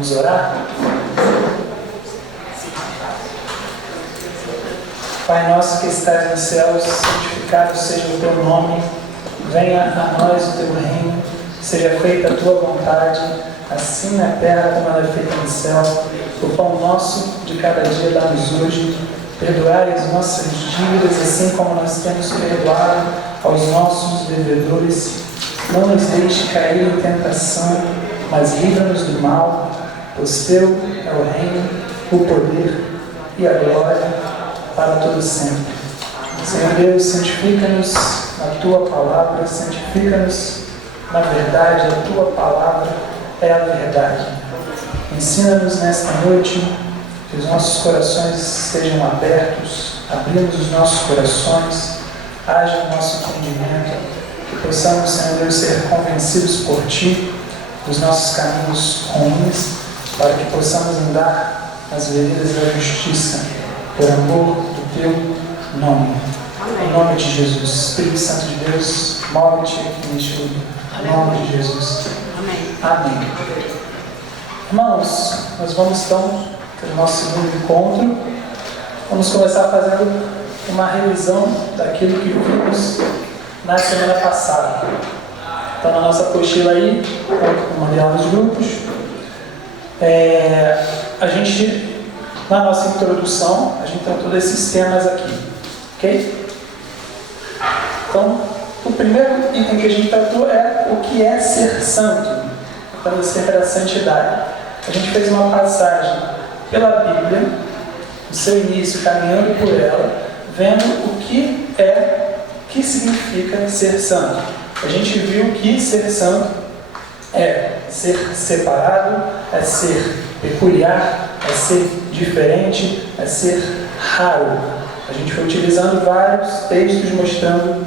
Vamos orar? Pai nosso que estás nos céus, santificado seja o teu nome, venha a nós o teu reino, seja feita a tua vontade, assim na terra como ela é feita no céu. O pão nosso de cada dia dá-nos hoje, perdoai as nossas dívidas, assim como nós temos perdoado aos nossos devedores. Não nos deixe cair em tentação, mas livra-nos do mal, pois teu é o reino, o poder e a glória para todo sempre. Senhor Deus, santifica-nos na tua palavra, santifica-nos na verdade, a tua palavra é a verdade. Ensina-nos nesta noite que os nossos corações sejam abertos, abrimos os nossos corações, haja o nosso entendimento, que possamos, Senhor Deus, ser convencidos por Ti dos nossos caminhos ruins, para que possamos andar nas veredas da justiça, por amor do Teu nome. Amém. Em nome de Jesus, Espírito Santo de Deus, move-te aqui neste lugar. Em nome de Jesus. Amém. Amém. Irmãos, nós vamos então para o nosso segundo encontro. Vamos começar fazendo uma revisão daquilo que vimos na semana passada. Está na nossa apostila aí, o material dos grupos. A gente, na nossa introdução, a gente tratou desses temas aqui. Ok? Então, o primeiro item que a gente tratou é o que é ser santo. Então, sempre a santidade. A gente fez uma passagem pela Bíblia, no seu início, caminhando por ela, vendo o que significa ser santo. A gente viu que ser santo é ser separado, é ser peculiar, é ser diferente, é ser raro. A gente foi utilizando vários textos mostrando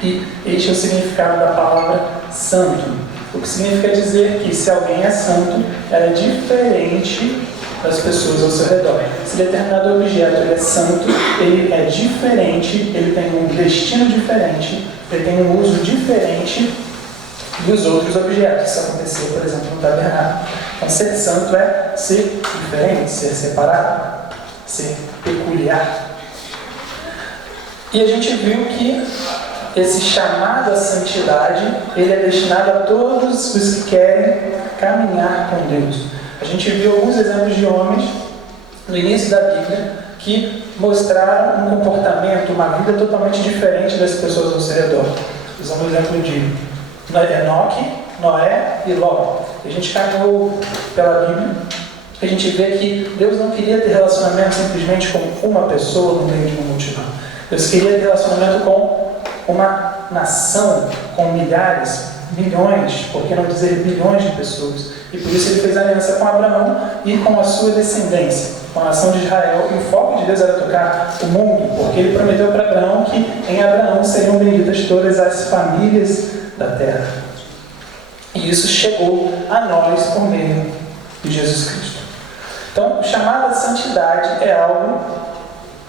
que este é o significado da palavra santo. O que significa dizer que se alguém é santo, ela é diferente das pessoas ao seu redor. Se determinado objeto ele é santo, ele é diferente, ele tem um destino diferente, ele tem um uso diferente dos outros objetos. Isso aconteceu, por exemplo, no tabernáculo. Então, ser santo é ser diferente, ser separado, ser peculiar. E a gente viu que esse chamado à santidade, ele é destinado a todos os que querem caminhar com Deus. A gente viu alguns exemplos de homens no início da Bíblia que mostraram um comportamento, uma vida totalmente diferente das pessoas ao seu redor. Usamos o exemplo de Enoque, Noé e Ló. A gente caminhou pela Bíblia, a gente vê que Deus não queria ter relacionamento simplesmente com uma pessoa no meio de uma multidão. Deus queria ter relacionamento com uma nação, com milhares, milhões, por que não dizer bilhões de pessoas. E por isso ele fez aliança com Abraão e com a sua descendência, com a nação de Israel. E o foco de Deus era tocar o mundo, porque ele prometeu para Abraão que em Abraão seriam benditas todas as famílias da terra. E isso chegou a nós por meio de Jesus Cristo. Então, o chamado à santidade é algo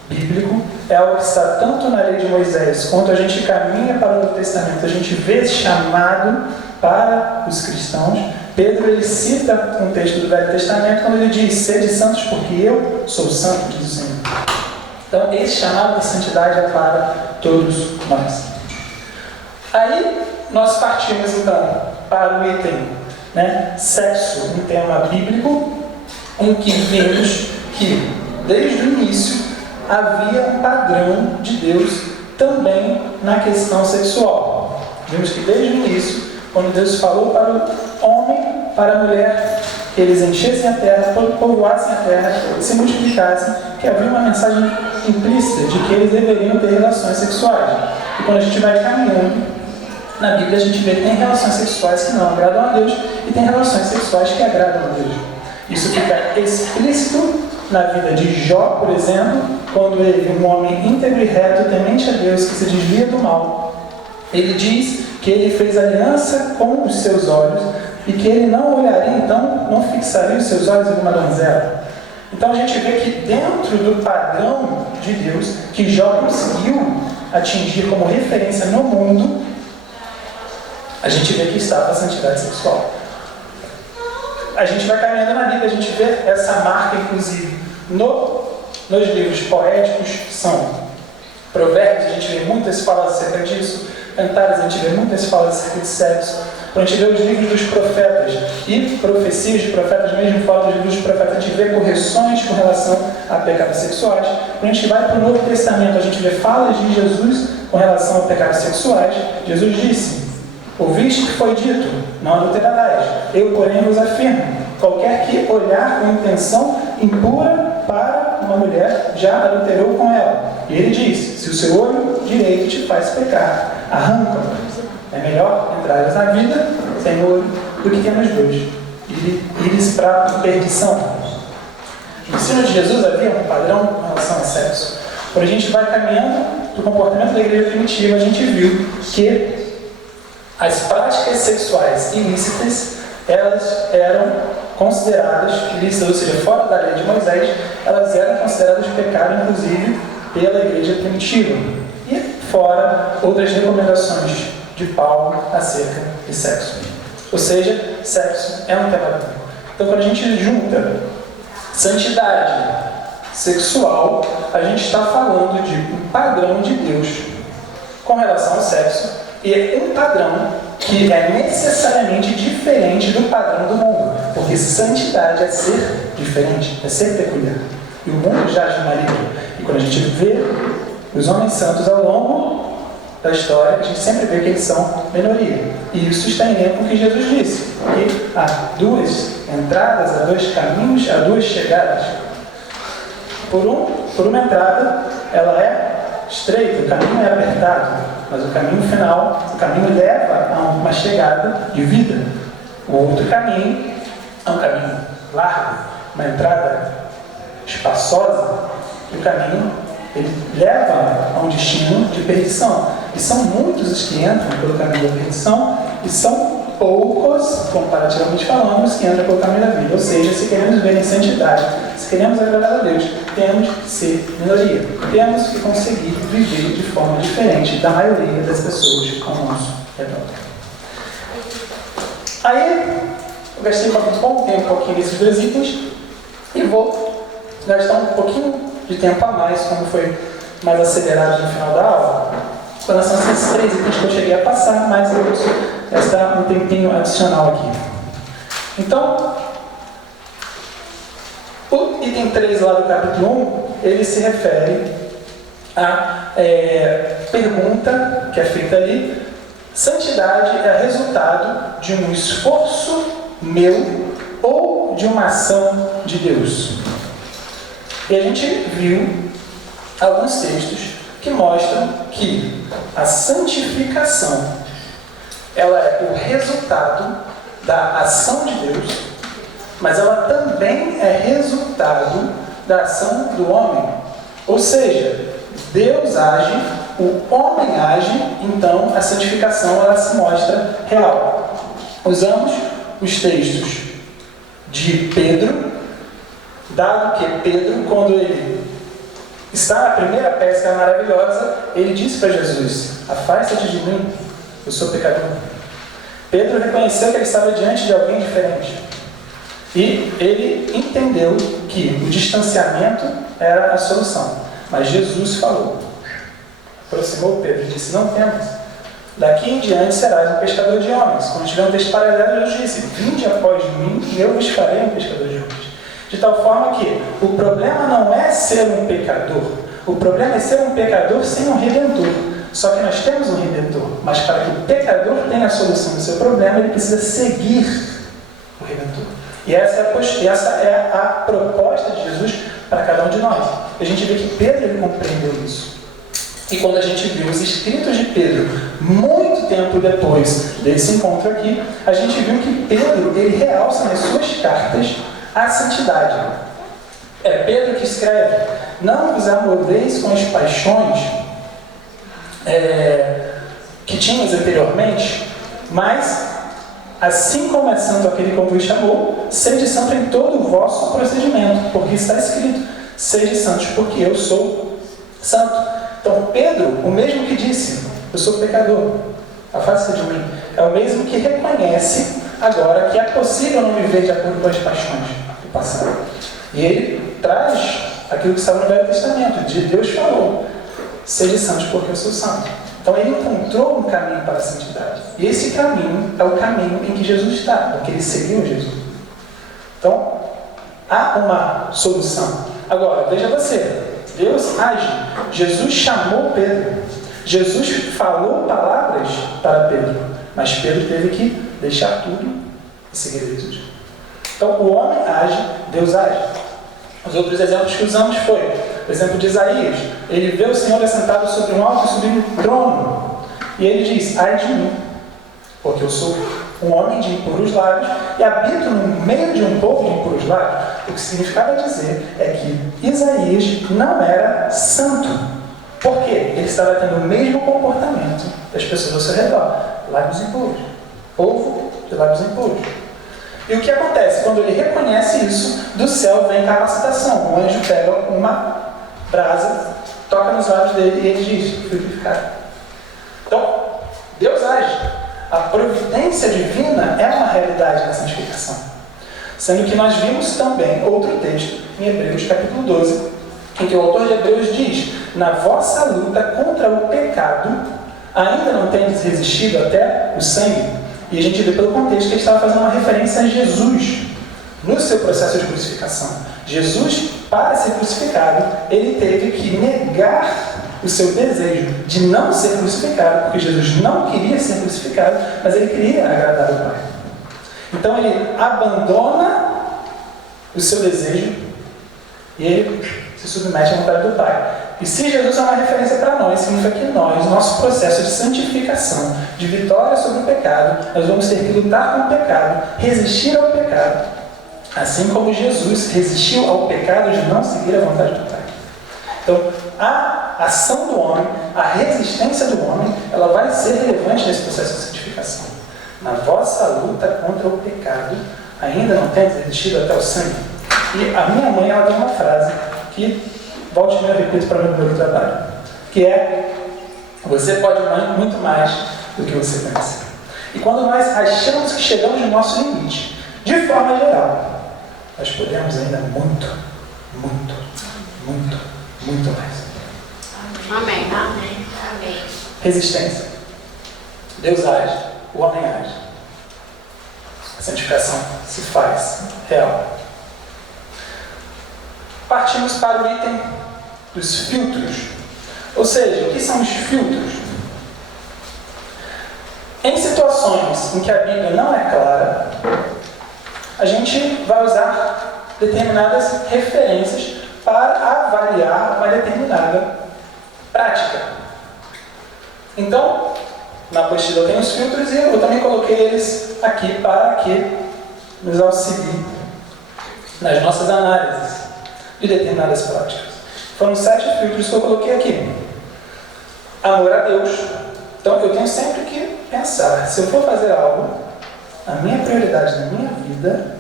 bíblico, é algo que está tanto na lei de Moisés, quanto a gente caminha para o Novo Testamento, a gente vê esse chamado para os cristãos. Pedro, ele cita um texto do Velho Testamento, quando ele diz: sede santos porque eu sou santo, diz o Senhor. Então, esse chamado de santidade é para todos nós. Aí, nós partimos então para o item, sexo, um tema bíblico, em que vemos que, desde o início, havia um padrão de Deus também na questão sexual. Vimos que desde o início, quando Deus falou para o homem, para a mulher, que eles enchessem a terra, povoassem a terra, se multiplicassem, que havia uma mensagem implícita de que eles deveriam ter relações sexuais. E quando a gente vai caminhando na Bíblia, a gente vê que tem relações sexuais que não agradam a Deus e tem relações sexuais que agradam a Deus. Isso fica explícito na vida de Jó, por exemplo, quando ele, um homem íntegro e reto, temente a Deus, que se desvia do mal, ele diz que ele fez aliança com os seus olhos e que ele não olharia, então, não fixaria os seus olhos em uma donzela. Então a gente vê que dentro do padrão de Deus, que Jó conseguiu atingir como referência no mundo, a gente vê que estava a santidade sexual. a gente vai caminhando na Bíblia, a gente vê essa marca, inclusive, nos livros poéticos, são Provérbios, a gente vê muitas falas acerca disso, Cantares, a gente vê muitas falas acerca de sexo. Quando a gente vê os livros dos profetas e profecias de profetas, mesmo fala dos livros dos profetas, a gente vê correções com relação a pecados sexuais. Quando a gente vai para o Novo Testamento, a gente vê falas de Jesus com relação a pecados sexuais. Jesus disse: ouviste que foi dito, não adulterarás. Eu, porém, vos afirmo, qualquer que olhar com intenção impura para uma mulher, já adulterou com ela. E ele diz: se o seu olho direito te faz pecar, arranca-o. É melhor entrares na vida sem olho do que tendo os dois, e ires para a perdição. No ensino de Jesus havia um padrão com relação a sexo. Quando a gente vai caminhando para o comportamento da igreja primitiva, a gente viu que as práticas sexuais ilícitas, elas eram consideradas ilícitas, ou seja, fora da lei de Moisés, elas eram consideradas pecado, inclusive, pela igreja primitiva. E fora outras recomendações de Paulo acerca de sexo. Ou seja, sexo é um tema público. Então, quando a gente junta santidade sexual, a gente está falando de um padrão de Deus com relação ao sexo, e é um padrão que é necessariamente diferente do padrão do mundo, porque santidade é ser diferente, é ser peculiar. E o mundo jaz no maligno. E quando a gente vê os homens santos ao longo da história, a gente sempre vê que eles são minoria. E isso está em linha com o que Jesus disse, que há duas entradas, há dois caminhos, há duas chegadas. Por uma entrada, ela é estreita, o caminho é apertado, mas o caminho final, o caminho leva a uma chegada de vida. O outro caminho é um caminho largo, uma entrada espaçosa, e o caminho ele leva a um destino de perdição. E são muitos os que entram pelo caminho da perdição, e são poucos, comparativamente falando, os que entram pelo caminho da vida. Ou seja, se queremos viver em santidade, se queremos agradar a Deus, temos que ser minoria. Temos que conseguir viver de forma diferente da maioria das pessoas ao nosso redor. Aí, eu gastei um bom tempo aqui nesses dois itens, e vou gastar um pouquinho de tempo a mais, como foi mais acelerado no final da aula, com relação a esses três itens que eu cheguei a passar, mas eu vou gastar um tempinho adicional aqui. Então, o item 3 lá do capítulo 1, ele se refere à pergunta que é feita ali: santidade é resultado de um esforço meu ou de uma ação de Deus? E a gente viu alguns textos que mostram que a santificação ela é o resultado da ação de Deus, mas ela também é resultado da ação do homem. Ou seja, Deus age, o homem age, então a santificação ela se mostra real. Usamos os textos de Pedro, dado que Pedro, quando ele está na primeira pesca maravilhosa, ele disse para Jesus: afasta-te de mim, eu sou pecador. Pedro reconheceu que ele estava diante de alguém diferente. E ele entendeu que o distanciamento era a solução. Mas Jesus falou, aproximou Pedro e disse: não temas, daqui em diante serás um pescador de homens. Quando tiver um texto paralelo, Jesus disse: vinde após mim e eu vos farei um pescador de homens. De tal forma que o problema não é ser um pecador, o problema é ser um pecador sem um redentor. Só que nós temos um redentor, mas para que o pecador tenha a solução do seu problema, ele precisa seguir o redentor. E essa é a proposta de Jesus para cada um de nós. A gente vê que Pedro ele compreendeu isso. E quando a gente viu os escritos de Pedro, muito tempo depois desse encontro aqui, a gente viu que Pedro ele realça nas suas cartas a santidade. É Pedro que escreve: não vos amoveis com as paixões que tínhamos anteriormente, mas assim como é santo aquele que vos chamou, sede santo em todo o vosso procedimento, porque está escrito: sede santos, porque eu sou santo. Então Pedro, o mesmo que disse: eu sou pecador, afasta-se de mim, é o mesmo que reconhece agora que é possível não viver de acordo com as paixões do passado. E ele traz aquilo que estava no Velho Testamento, de Deus falou, sede santos porque eu sou santo. Então ele encontrou um caminho para a santidade. E esse caminho é o caminho em que Jesus está, porque ele seguiu Jesus. Então, há uma solução. Agora, veja você, Deus age. Jesus chamou Pedro. Jesus falou palavras para Pedro, mas Pedro teve que deixar tudo e seguir Jesus. Então, o homem age, Deus age. Os outros exemplos que usamos foi o exemplo de Isaías. Ele vê o Senhor assentado sobre um alto e sublime trono. E ele diz, ai de mim, porque eu sou um homem de impuros lábios e habito no meio de um povo de impuros lábios. O que significava dizer é que Isaías não era santo. Por quê? Ele estava tendo o mesmo comportamento das pessoas ao seu redor. Lábios impuros. Povo de lábios impuros. E o que acontece? Quando ele reconhece isso, do céu vem capacitação. O anjo pega uma brasa, toca nos lábios dele e ele diz, fui purificado. Então, Deus age. A providência divina é uma realidade da santificação. Sendo que nós vimos também outro texto, em Hebreus capítulo 12, em que o autor de Hebreus diz, na vossa luta contra o pecado, ainda não tendes resistido até o sangue. E a gente vê pelo contexto que ele estava fazendo uma referência a Jesus no seu processo de crucificação. Jesus, para ser crucificado, ele teve que negar o seu desejo de não ser crucificado, porque Jesus não queria ser crucificado, mas ele queria agradar o Pai. Então ele abandona o seu desejo e ele se submete à vontade do Pai. E se Jesus é uma referência para nós, significa que nós, nosso processo de santificação, de vitória sobre o pecado, nós vamos ter que lutar com o pecado, resistir ao pecado, assim como Jesus resistiu ao pecado de não seguir a vontade do Pai. Então, a ação do homem, a resistência do homem, ela vai ser relevante nesse processo de santificação. Na vossa luta contra o pecado, ainda não tendes resistido até o sangue. E a minha mãe, ela tem uma frase que volte e meia repito para mim no meu trabalho, que é, você pode muito mais do que você pensa. E quando nós achamos que chegamos no nosso limite, de forma geral, nós podemos ainda muito mais. Amém. Amém. Amém. Resistência. Deus age, o homem age. A santificação se faz real. Partimos para o item dos filtros. Ou seja, o que são os filtros? Em situações em que a Bíblia não é clara, a gente vai usar determinadas referências para avaliar uma determinada prática. Então, na apostila eu tenho os filtros e eu também coloquei eles aqui para que nos auxiliem nas nossas análises de determinadas práticas. Foram 7 filtros que eu coloquei aqui. Amor a Deus. Então, eu tenho sempre que pensar, se eu for fazer algo, a minha prioridade na minha vida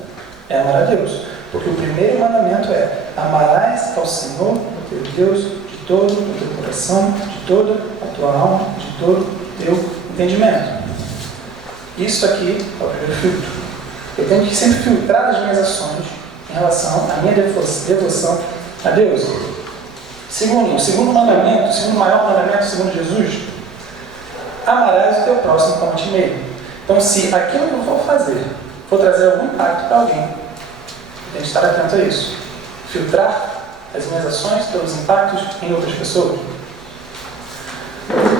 é amar a Deus. Porque o primeiro mandamento é, amarás ao Senhor, o teu Deus, de todo o teu coração, de toda a tua alma, de todo o teu entendimento. Isso aqui é o primeiro filtro. Eu tenho que sempre filtrar as minhas ações em relação à minha devoção a Deus. Segundo, o segundo mandamento, o segundo maior mandamento, segundo Jesus, amarás o teu próximo como a ti mesmo. Então, se aquilo que eu for fazer for trazer algum impacto para alguém, tem que estar atento a isso. Filtrar as minhas ações pelos impactos em outras pessoas.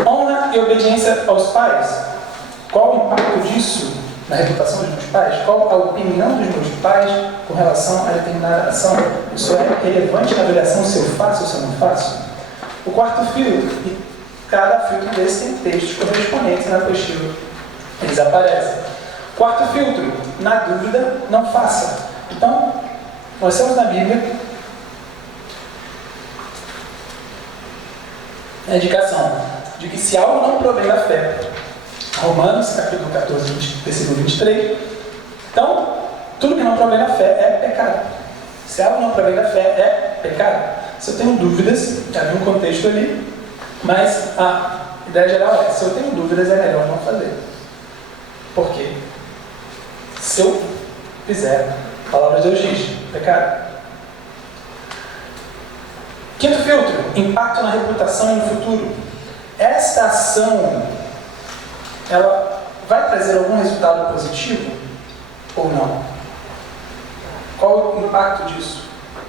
Honra e obediência aos pais. Qual o impacto disso na reputação dos meus pais? Qual a opinião dos meus pais com relação a determinada ação? Isso é relevante na avaliação se eu faço ou se eu não faço? O quarto filtro, e cada filtro desse tem textos correspondentes na apostila. Eles aparecem. Quarto filtro, na dúvida, não faça. Então, nós temos na Bíblia a indicação de que se algo não provém da fé, Romanos, capítulo 14, versículo 23, então, tudo que não provém da fé é pecado. Se algo não provém da fé, é pecado. Se eu tenho dúvidas, já vi um contexto ali, mas a ideia geral é, se eu tenho dúvidas, é melhor não fazer. Por quê? Se eu fizer, a palavra de Deus diz, pecado. Quinto filtro, impacto na reputação e no futuro. Esta ação, ela vai trazer algum resultado positivo ou não? Qual o impacto disso?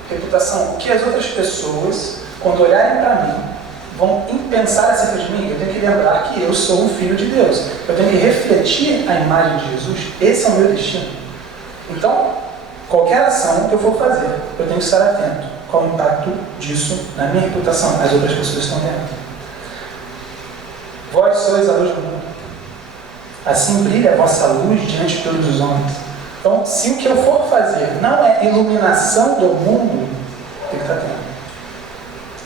Reputação. O que as outras pessoas, quando olharem para mim, vão pensar acerca de mim? Eu tenho que lembrar que eu sou um filho de Deus. Eu tenho que refletir a imagem de Jesus. Esse é o meu destino. Então, qualquer ação que eu for fazer, eu tenho que estar atento. Qual o impacto disso na minha reputação? As outras pessoas estão vendo. Vós sois a luz do mundo. Assim brilha a vossa luz diante de todos os homens. Então, se o que eu for fazer não é iluminação do mundo, tem que estar atento.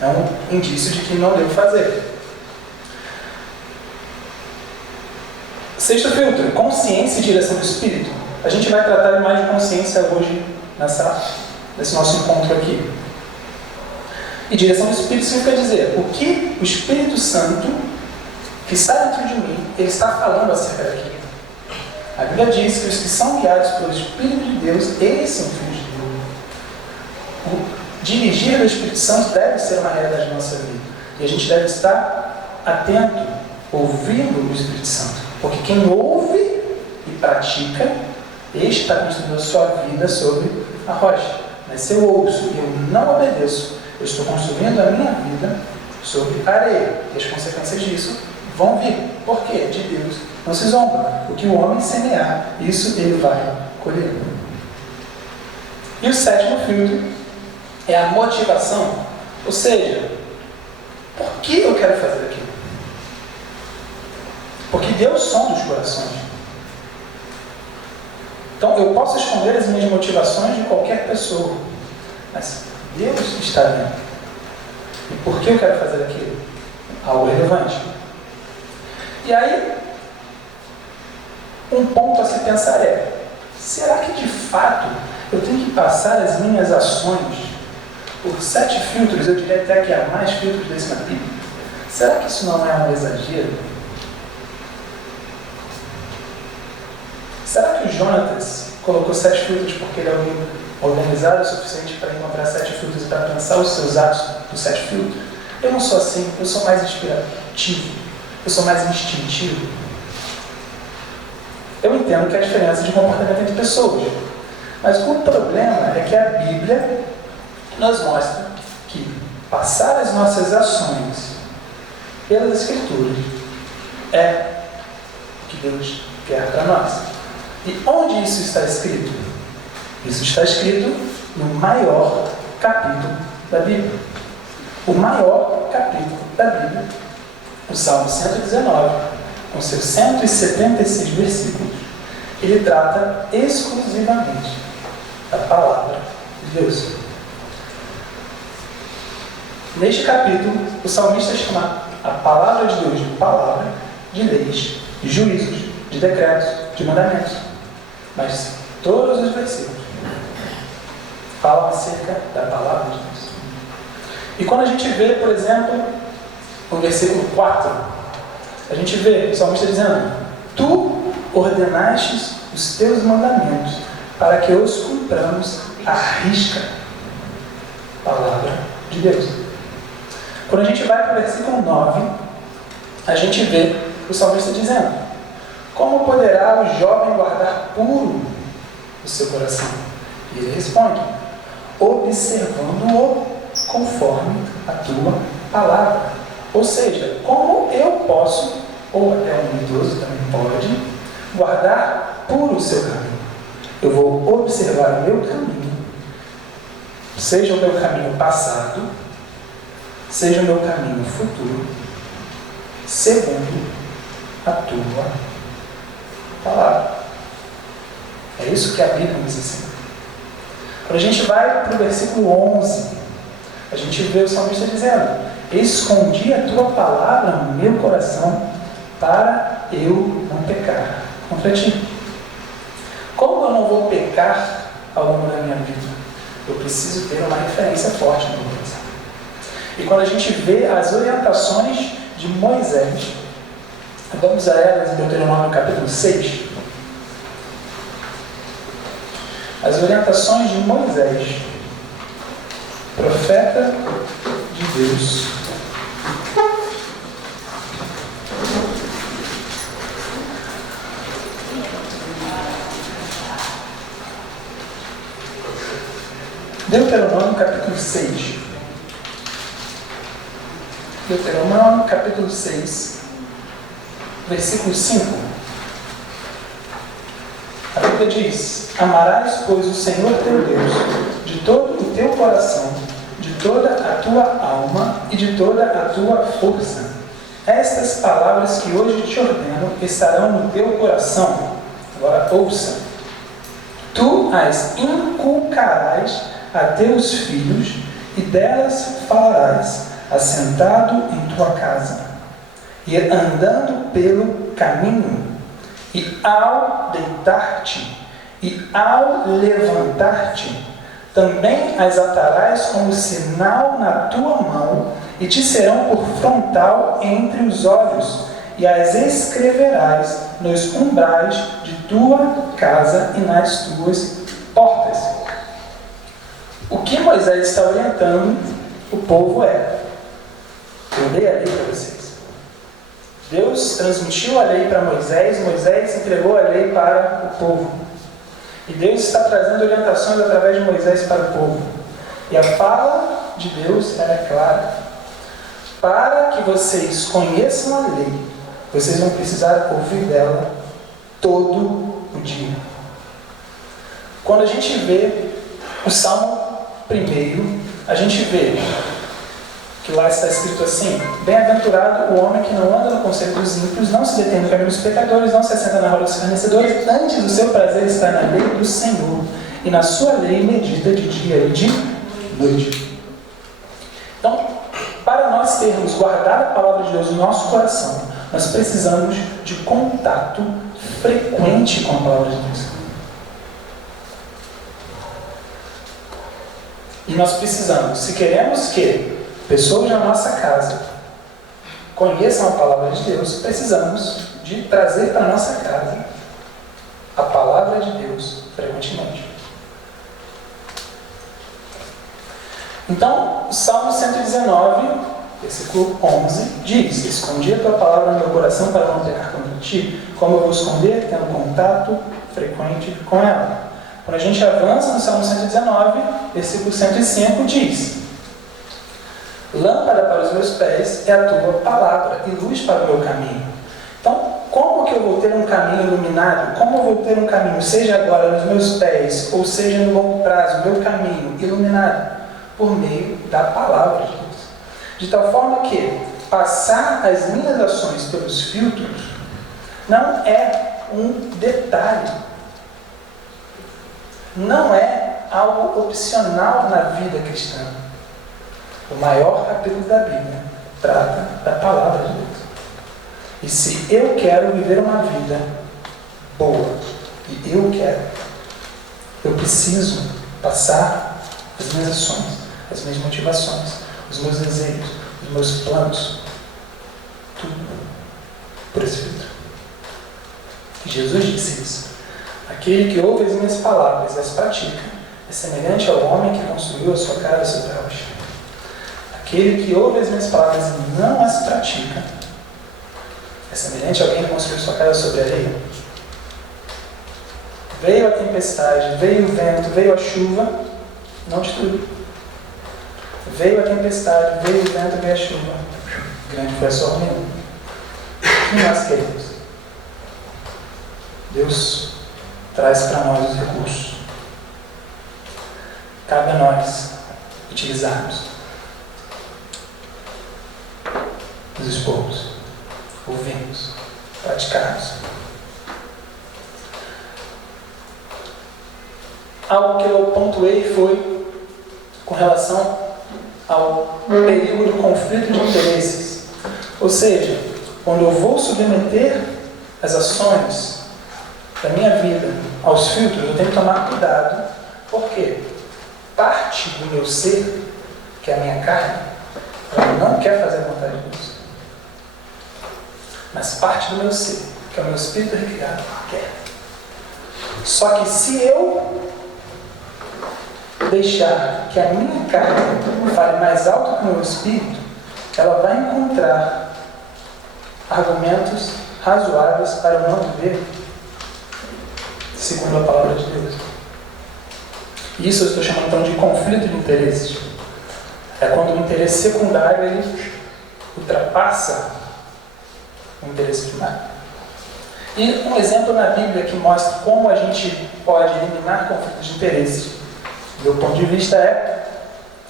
É um indício de que não devo fazer. Sexto filtro, consciência e direção do Espírito. A gente vai tratar mais de consciência hoje nesse nosso encontro aqui. E direção do Espírito significa dizer o que o Espírito Santo, que está dentro de mim, ele está falando acerca daquilo. A Bíblia diz que os que são guiados pelo Espírito de Deus, eles são filhos de Deus. O dirigir do Espírito Santo deve ser uma realidade da nossa vida. E a gente deve estar atento, ouvindo o Espírito Santo. Porque quem ouve e pratica, este está construindo a sua vida sobre a rocha. Mas se eu ouço e eu não obedeço, eu estou construindo a minha vida sobre a areia. E as consequências disso vão vir. Por quê? De Deus não se zomba. O que o homem semear, isso ele vai colher. E o sétimo filtro é a motivação. Ou seja, por que eu quero fazer aquilo? Porque Deus sonda os corações. Então eu posso esconder as minhas motivações de qualquer pessoa, mas Deus está vendo. E por que eu quero fazer aquilo? Algo relevante. E aí, um ponto a se pensar é: será que de fato eu tenho que passar as minhas ações por 7 filtros? Eu diria até que há mais filtros desse na Bíblia. Será que isso não é um exagero? Será que o Jonatas colocou 7 filtros porque ele é alguém organizado o suficiente para encontrar 7 filtros e para pensar os seus atos dos 7 filtros? Eu não sou assim, eu sou mais inspirativo, eu sou mais instintivo. Eu entendo que há diferença de comportamento entre pessoas, mas o problema é que a Bíblia nos mostra que passar as nossas ações pelas Escrituras é o que Deus quer para nós. E onde isso está escrito? Isso está escrito no maior capítulo da Bíblia. O maior capítulo da Bíblia, o Salmo 119, com seus 176 versículos, ele trata exclusivamente da palavra de Deus. Neste capítulo, o salmista chama a palavra de Deus de palavra, de leis, de juízos, de decretos, de mandamentos. Mas todos os versículos falam acerca da palavra de Deus. E quando a gente vê, por exemplo, o versículo 4, a gente vê o salmista dizendo: Tu ordenastes os teus mandamentos para que os cumpramos à risca. Palavra de Deus. Quando a gente vai para o versículo 9, a gente vê o salmista dizendo: Como poderá o jovem guardar puro o seu coração? E ele responde: Observando-o conforme a tua palavra. Ou seja, como eu posso, ou até um idoso também pode, guardar puro o seu caminho? Eu vou observar o meu caminho, seja o meu caminho passado, seja o meu caminho futuro, segundo a tua palavra. É isso que a Bíblia nos ensina. Quando a gente vai para o versículo 11, a gente vê o salmista dizendo: Escondi a tua palavra no meu coração para eu não pecar contra ti. Como eu não vou pecar ao longo da minha vida? Eu preciso ter uma referência forte no meu coração. E quando a gente vê as orientações de Moisés, vamos a elas em Deuteronômio capítulo 6. as orientações de Moisés, profeta de Deus. Deuteronômio capítulo 6. Deuteronômio capítulo 6, versículo 5. A Bíblia diz: amarás, pois, o Senhor teu Deus de todo o teu coração, de toda a tua alma e de toda a tua força. Estas palavras que hoje te ordeno estarão no teu coração. Agora ouça. Tu as inculcarás a teus filhos e delas falarás, assentado em tua casa, e andando pelo caminho, e ao deitar-te, e ao levantar-te, também as atarás como sinal na tua mão, e te serão por frontal entre os olhos, e as escreverás nos umbrais de tua casa e nas tuas portas. O que Moisés está orientando o povo é: eu dei a lei para vocês. Deus transmitiu a lei para Moisés, Moisés entregou a lei para o povo. E Deus está trazendo orientações através de Moisés para o povo. E a fala de Deus é clara. Para que vocês conheçam a lei, vocês vão precisar ouvir dela todo o dia. Quando a gente vê o Salmo 1, a gente vê que lá está escrito assim: bem-aventurado o homem que não anda no conselho dos ímpios, não se detém no caminho dos pecadores, não se assenta na roda dos escarnecedores, antes o seu prazer está na lei do Senhor, e na sua lei medita de dia e de noite. Então, para nós termos guardado a palavra de Deus no nosso coração, nós precisamos de contato frequente com a palavra de Deus. E nós precisamos, se queremos que pessoas na nossa casa conheçam a palavra de Deus, precisamos de trazer para a nossa casa a palavra de Deus frequentemente. Então, o Salmo 119, versículo 11, diz: escondi a tua palavra no meu coração para não pecar contra ti. Como eu vou esconder? Tendo contato frequente com ela. Quando a gente avança no Salmo 119, versículo 105, diz: lâmpada para os meus pés é a tua palavra e luz para o meu caminho. Então, como que eu vou ter um caminho iluminado? Como eu vou ter um caminho, seja agora nos meus pés, ou seja no longo prazo, meu caminho iluminado? Por meio da palavra de Deus. De tal forma que passar as minhas ações pelos filtros não é um detalhe. Não é algo opcional na vida cristã. O maior capítulo da Bíblia trata da palavra de Deus. E se eu quero viver uma vida boa, e eu preciso passar as minhas ações, as minhas motivações, os meus desejos, os meus planos, tudo por esse filtro. E Jesus disse isso: aquele que ouve as minhas palavras e as pratica é semelhante ao homem que construiu a sua casa sobre a rocha. Aquele que ouve as minhas palavras e não as pratica é semelhante a alguém que construiu sua casa sobre a areia. Veio a tempestade, veio o vento, veio a chuva, não destruiu. Veio a tempestade, veio o vento, veio a chuva. Grande foi a sua ruína. O que nós queremos? Deus traz para nós os recursos. Cabe a nós utilizarmos, nos expormos, ouvirmos, praticarmos. Algo que eu pontuei foi com relação ao período do conflito de interesses. Ou seja, quando eu vou submeter as ações da minha vida aos filtros, eu tenho que tomar cuidado, porque parte do meu ser, que é a minha carne, ela não quer fazer a vontade de Deus. Mas parte do meu ser, que é o meu espírito recriado, quer. Só que se eu deixar que a minha carne fale mais alto que o meu espírito, ela vai encontrar argumentos razoáveis para eu não viver segundo a palavra de Deus. Isso eu estou chamando então de conflito de interesses. É quando o interesse secundário ele ultrapassa o interesse primário. E um exemplo na Bíblia que mostra como a gente pode eliminar conflitos de interesses, do meu ponto de vista, é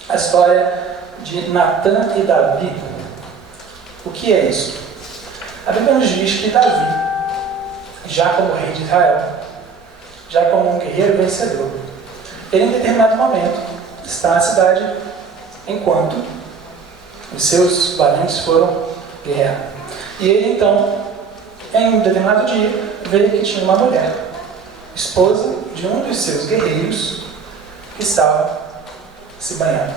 a história de Natã e Davi. O que é isso? A Bíblia nos diz que Davi, já como rei de Israel, já como um guerreiro vencedor, ele em determinado momento está na cidade enquanto os seus valentes foram guerrear. E ele então, em um determinado dia, vê que tinha uma mulher, esposa de um dos seus guerreiros, que estava se banhando.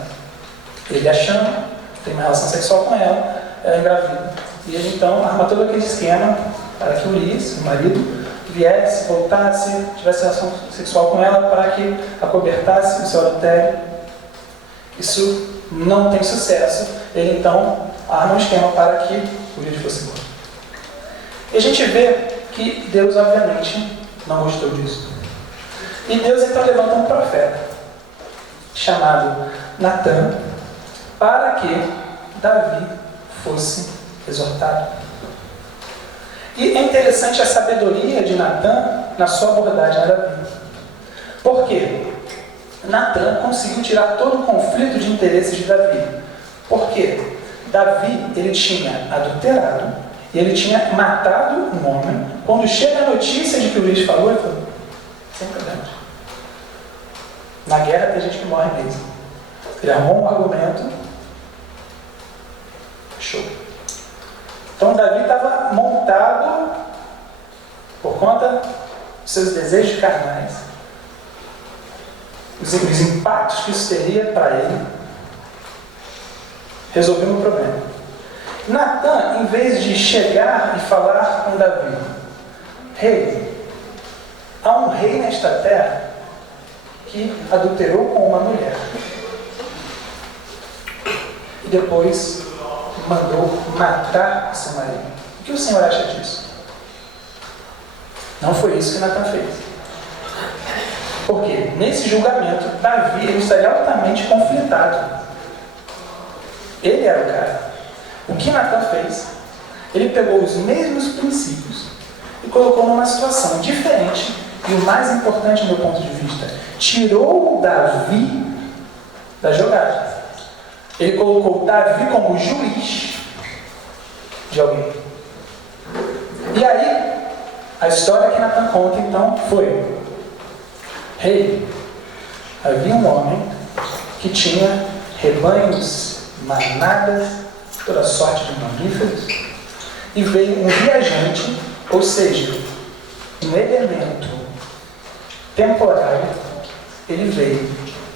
Ele a chama, tem uma relação sexual com ela, ela engravida. E ele então arma todo aquele esquema para que Urias, o marido, viesse, voltasse, tivesse relação sexual com ela para que acobertasse o seu adultério. Isso não tem sucesso. Ele então arma um esquema para que Urias fosse morto. E a gente vê que Deus obviamente não gostou disso. E Deus então levanta um profeta chamado Natã para que Davi fosse exortado. E é interessante a sabedoria de Natã na sua abordagem a Davi. Por quê? Natã conseguiu tirar todo o conflito de interesses de Davi. Por quê? Davi, ele tinha adulterado e ele tinha matado um homem. Quando chega a notícia de que o Urias falou, ele falou, sem problema. Na guerra tem gente que morre mesmo. Ele arrumou um argumento. Show. Então Davi estava montado por conta dos seus desejos carnais, os impactos que isso teria para ele, resolveu o problema. Natã, em vez de chegar e falar com Davi, rei, há um rei nesta terra que adulterou com uma mulher e depois mandou matar seu marido. O que o Senhor acha disso? Não foi isso que Natã fez. Porque nesse julgamento, Davi ele estaria altamente conflitado. Ele era o cara. O que Natã fez? Ele pegou os mesmos princípios e colocou numa situação diferente. E o mais importante, do meu ponto de vista, tirou Davi da jogada. Ele colocou Davi como juiz de alguém. E aí, a história que Natã conta, então, foi: rei, havia um homem que tinha rebanhos, manadas, toda sorte de mamíferos, e veio um viajante, ou seja, um elemento temporário, ele veio.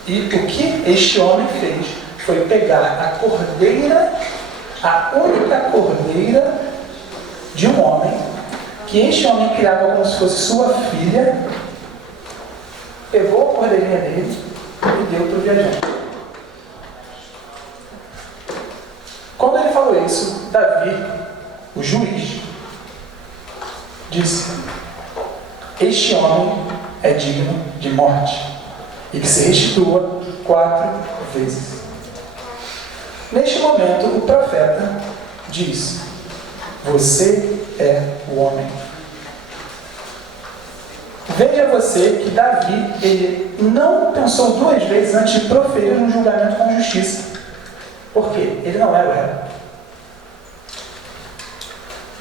E o que este homem fez foi pegar a cordeira, a única cordeira de um homem, que este homem criava como se fosse sua filha, pegou a cordeirinha dele e deu para o viajante. Quando ele falou isso, Davi, o juiz, disse: este homem é digno de morte e que se restitua 4 vezes. Neste momento, o profeta diz: você é o homem. Veja você que Davi, ele não pensou 2 vezes antes de proferir um julgamento com justiça. Por quê? Ele não era o réu.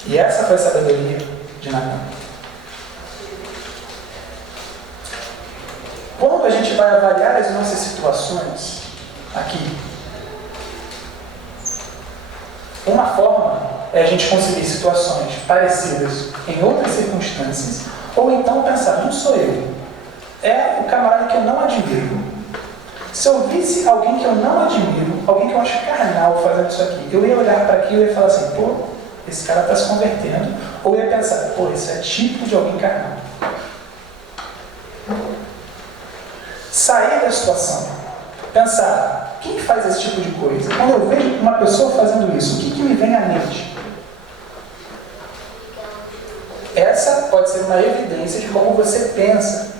E essa foi a sabedoria de Natã. Quando a gente vai avaliar as nossas situações aqui, uma forma é a gente conseguir situações parecidas em outras circunstâncias, ou então pensar: não sou eu, é o camarada que eu não admiro. Se eu visse alguém que eu não admiro, alguém que eu acho carnal fazendo isso aqui, eu ia olhar para aquilo e ia falar assim: pô, esse cara está se convertendo. Ou ia pensar: pô, isso é típico de alguém carnal. Sair da situação. pensar, quem faz esse tipo de coisa? Quando eu vejo uma pessoa fazendo isso, o que me vem à mente? Essa pode ser uma evidência de como você pensa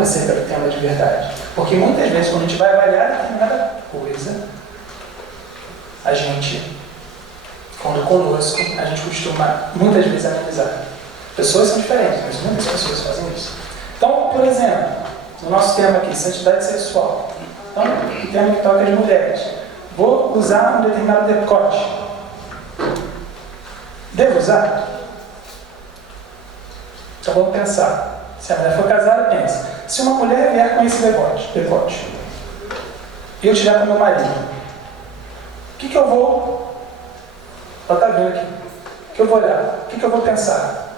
acerca do tema de verdade. Porque muitas vezes, quando a gente vai avaliar determinada coisa, a gente, quando conosco, a gente costuma muitas vezes analisar. Pessoas são diferentes, mas muitas pessoas fazem isso. Então, por exemplo, no nosso tema aqui, santidade sexual. Então, o tema que toca as mulheres. Vou usar um determinado decote. Devo usar? Então vamos pensar. Se a mulher for casada, pensa. Se uma mulher vier com esse decote, e eu tiver com meu marido, o que eu vou... Ela está vindo aqui. O que eu vou olhar? O que eu vou pensar?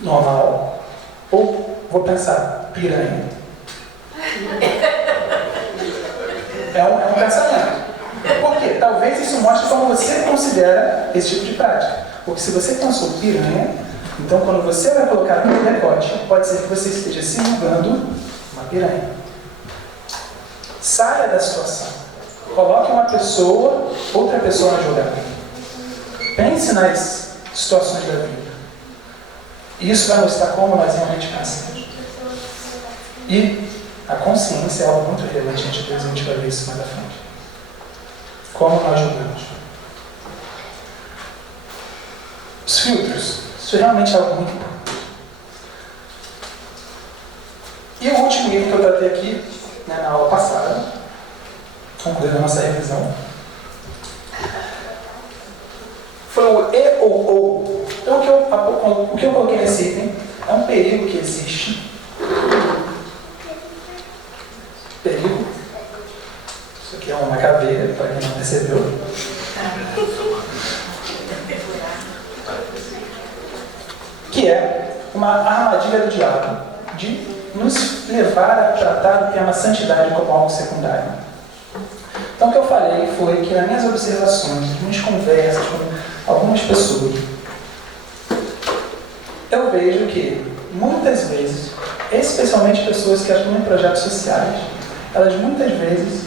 Normal. Ou vou pensar piranha? É um pensamento. Por quê? Talvez isso mostre como você considera esse tipo de prática. Porque se você pensou piranha, então quando você vai colocar no decote, pode ser que você esteja se julgando uma piranha. Saia da situação. Coloque uma pessoa, outra pessoa na jogada. Pense nas situações da vida. E isso vai mostrar como nós realmente pensamos. E a consciência é algo muito relevante diante de Deus, a gente vai ver isso mais à frente. Como nós julgamos. Os filtros. Isso realmente é algo muito importante. E o último item que eu tratei aqui, né, na aula passada, concluindo a nossa revisão, foi o E ou ou. Então, o que eu coloquei nesse item é um perigo que existe. Perigo. Isso aqui é uma caveira, para quem não percebeu. Que é uma armadilha do diabo de nos levar a tratar o tema santidade como algo secundário. Então, o que eu falei foi que nas minhas observações, nas minhas conversas com algumas pessoas, eu vejo que, muitas vezes, especialmente pessoas que atuam em projetos sociais, elas muitas vezes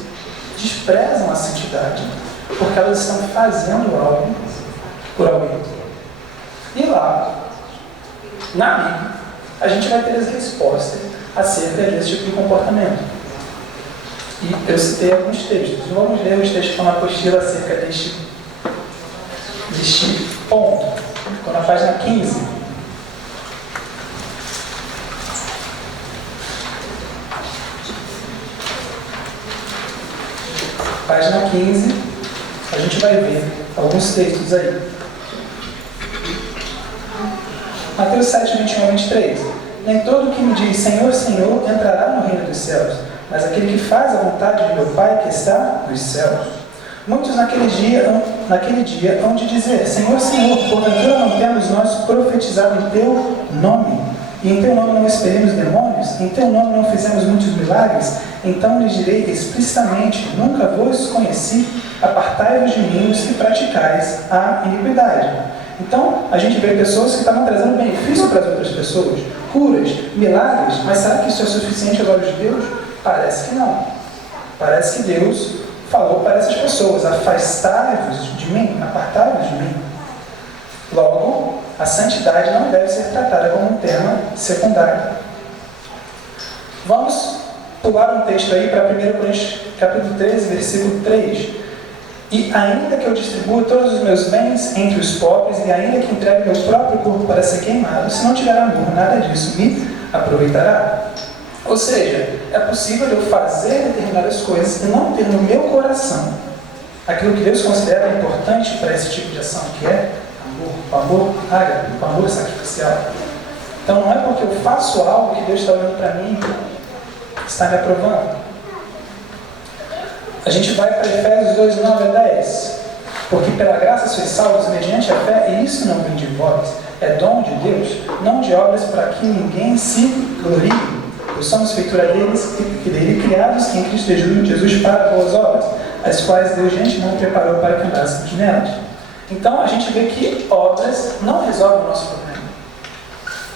desprezam a santidade porque elas estão fazendo algo por alguém. E lá, na Bíblia, a gente vai ter as respostas acerca desse tipo de comportamento. E eu citei alguns textos. Vamos ler os textos que estão na apostila acerca deste ponto. Estou na página 15. Página 15, a gente vai ver alguns textos aí. Mateus 7, 21 a 23. Nem todo que me diz Senhor, Senhor entrará no reino dos céus, mas aquele que faz a vontade de meu Pai que está nos céus. Muitos naquele dia hão de dizer Senhor, Senhor, porventura não temos nós profetizado em teu nome? E em teu nome não expelimos demônios? Em teu nome não fizemos muitos milagres? Então lhes direi explicitamente, nunca vos conheci, apartai-vos de mim os que praticais a iniquidade. Então, a gente vê pessoas que estavam trazendo benefício para as outras pessoas, curas, milagres, mas será que isso é suficiente aos olhos de Deus? Parece que não. Parece que Deus falou para essas pessoas, afastai-vos de mim, apartai-vos de mim. Logo, a santidade não deve ser tratada como um tema secundário. Vamos pular um texto aí para 1 Coríntios, capítulo 13, versículo 3. E ainda que eu distribua todos os meus bens entre os pobres, e ainda que entregue meu próprio corpo para ser queimado, se não tiver amor, nada disso me aproveitará. Ou seja, é possível eu fazer determinadas coisas e não ter no meu coração aquilo que Deus considera importante para esse tipo de ação, que é amor ágape, o amor sacrificial. Então não é porque eu faço algo que Deus está olhando para mim e está me aprovando. A gente vai para Efésios 2, 9 a 10. Porque pela graça sois salvos mediante a fé, e isso não vem de vós, é dom de Deus, não de obras para que ninguém se glorie. Pois somos feitura dele criados em Cristo Jesus para boas obras, as quais Deus de antemão preparou para que andássemos nelas. Então a gente vê que obras não resolvem o nosso problema.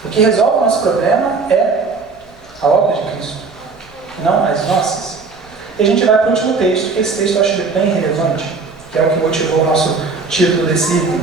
O que resolve o nosso problema é a obra de Cristo, não as nossas. E a gente vai para o último texto, que esse texto eu acho bem relevante, que é o que motivou o nosso título desse item.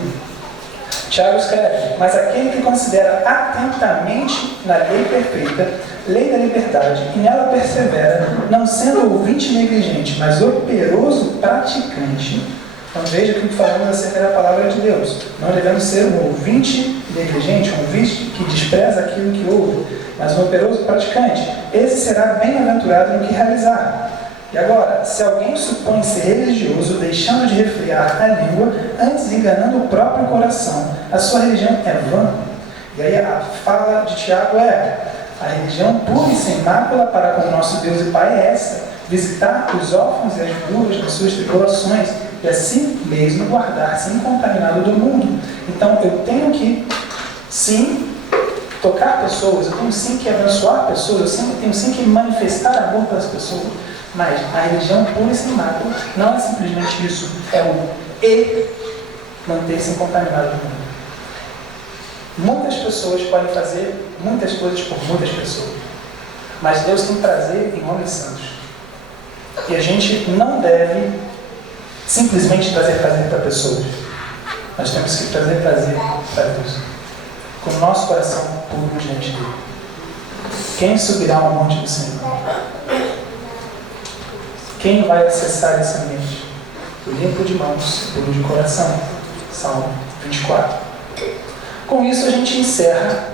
Tiago escreve: mas aquele que considera atentamente na lei perfeita, lei da liberdade, e nela persevera, não sendo ouvinte negligente, mas operoso praticante. Então veja que falamos acerca da palavra de Deus. Não devemos ser um ouvinte negligente, um ouvinte que despreza aquilo que ouve, mas um operoso praticante. Esse será bem-aventurado no que realizar. E agora, se alguém supõe ser religioso, deixando de refrear a língua, antes enganando o próprio coração, a sua religião é vã. E aí a fala de Tiago é: a religião pura e sem mácula para com o nosso Deus e Pai é essa: visitar os órfãos e as viúvas nas suas tribulações, e assim mesmo guardar-se incontaminado do mundo. Então eu tenho que, sim, tocar pessoas, eu tenho sim que abençoar pessoas, eu tenho sim que manifestar amor para as pessoas. Mas a religião pura e sem mácula não é simplesmente isso, é o e manter-se incontaminado do mundo. Muitas pessoas podem fazer muitas coisas por muitas pessoas, mas Deus tem prazer em homens santos. E a gente não deve simplesmente trazer prazer para pessoas. Nós temos que trazer prazer para Deus, com o nosso coração puro diante dele. Quem subirá ao monte do Senhor? Quem vai acessar esse ambiente? O limpo de mãos, puro de coração. Salmo 24. Com isso a gente encerra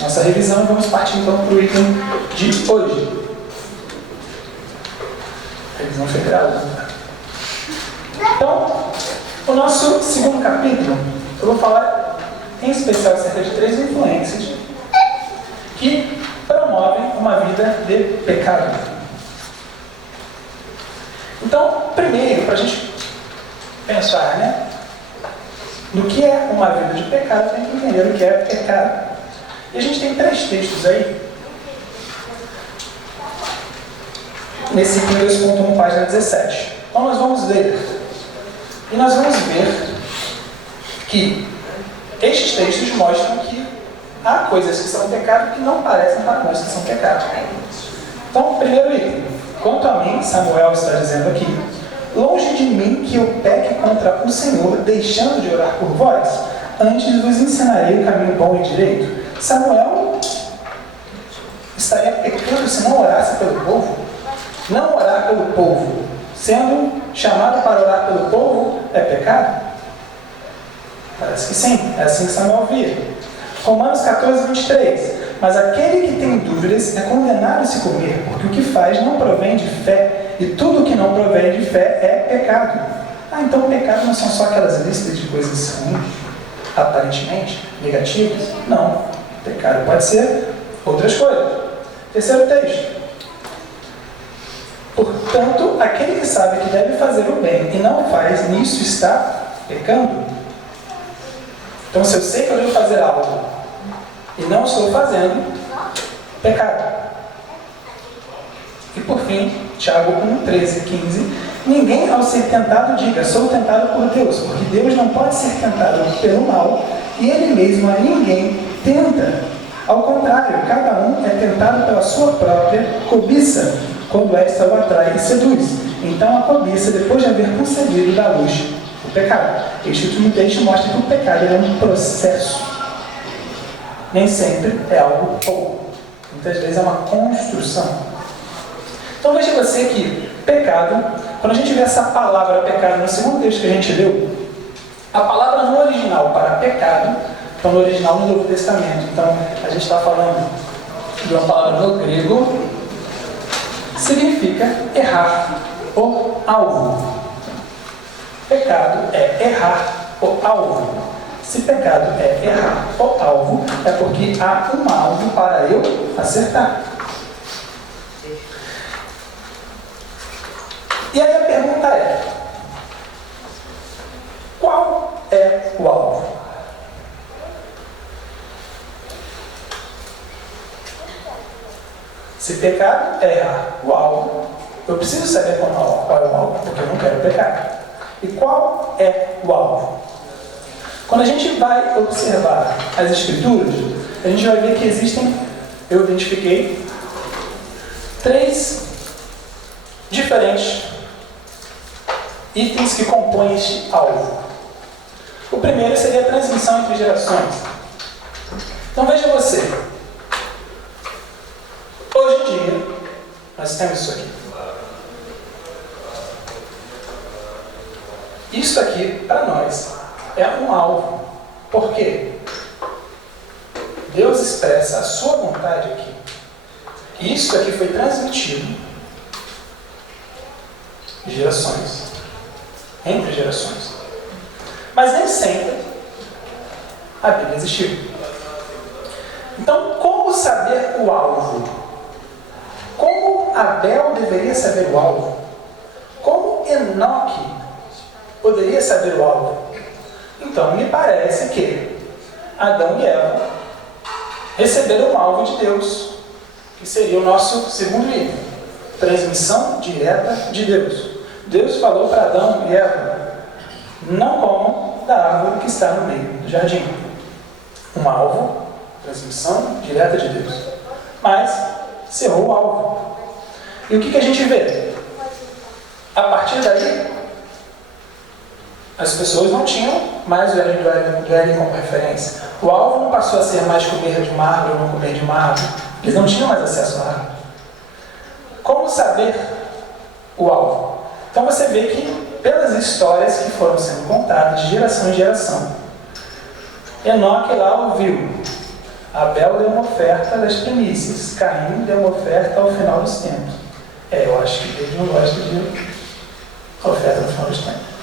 nossa revisão e vamos partir então para o item de hoje. Revisão federal. Então, o nosso segundo capítulo, eu vou falar em especial acerca de 3 influências que promovem uma vida de pecado. Então, primeiro, para a gente pensar, no que é uma vida de pecado, tem que entender o que é pecado. E a gente tem 3 textos aí, nesse item 2.1, página 17. Então nós vamos ler. E nós vamos ver que estes textos mostram que há coisas que são pecado que não parecem para nós que são pecado. Então, primeiro item. Quanto a mim, Samuel está dizendo aqui: longe de mim que eu peque contra o Senhor, deixando de orar por vós, antes vos ensinarei o caminho bom e direito. Samuel estaria pecando se não orasse pelo povo? Não orar pelo povo, sendo chamado para orar pelo povo, é pecado? Parece que sim, é assim que Samuel via. Romanos 14, 23. Mas aquele que tem dúvidas é condenado a se comer, porque o que faz não provém de fé, e tudo o que não provém de fé é pecado. Então pecado não são só aquelas listas de coisas ruins, aparentemente negativas? Não. Pecado pode ser outras coisas. Terceiro texto. Portanto, aquele que sabe que deve fazer o bem e não faz, nisso está pecando. Então, se eu sei que eu devo fazer algo e não estou fazendo, pecado. E por fim, Tiago 1, 13 e 15. Ninguém ao ser tentado diga: sou tentado por Deus, porque Deus não pode ser tentado pelo mal, e Ele mesmo a ninguém tenta. Ao contrário, cada um é tentado pela sua própria cobiça, quando esta o atrai e seduz. Então a cobiça, depois de haver concebido, dá luz o pecado. Este último texto mostra que o pecado é um processo. Nem sempre é algo pouco. Muitas vezes é uma construção. Então veja você que pecado, quando a gente vê essa palavra pecado no segundo texto que a gente leu, a palavra no original para pecado, então no original no Novo Testamento, então a gente está falando de uma palavra no grego, significa errar o alvo. Pecado é errar o alvo. Se pecado é errar o alvo, é porque há um alvo para eu acertar. E aí a pergunta é: qual é o alvo? Se pecado é errar o alvo, eu preciso saber qual é o alvo, porque eu não quero pecar. E qual é o alvo? Quando a gente vai observar as Escrituras, a gente vai ver que existem, eu identifiquei, 3 diferentes itens que compõem este alvo. O primeiro seria a transmissão entre gerações. Então veja você. Hoje em dia, nós temos isso aqui. Isso aqui, para nós, é um alvo. Por quê? Deus expressa a sua vontade aqui. E isso aqui foi transmitido de gerações, entre gerações. Mas nem sempre a Bíblia existiu. Então, como saber o alvo? Como Abel deveria saber o alvo? Como Enoque poderia saber o alvo? Então, me parece que Adão e Eva receberam um alvo de Deus, que seria o nosso segundo item: transmissão direta de Deus. Deus falou para Adão e Eva: não comam da árvore que está no meio do jardim. Um alvo, transmissão direta de Deus. Mas cerrou o alvo. E o que a gente vê? A partir daí, as pessoas não tinham mais o jardim do Éden como referência. O alvo não passou a ser mais comer de uma árvore ou não comer de uma árvore. Eles não tinham mais acesso à árvore. Como saber o alvo? Então você vê que, pelas histórias que foram sendo contadas de geração em geração, Enoque lá ouviu: Abel deu uma oferta das primícias, Caim deu uma oferta ao final dos tempos. Eu acho que Deus não gosta de oferta no final dos tempos.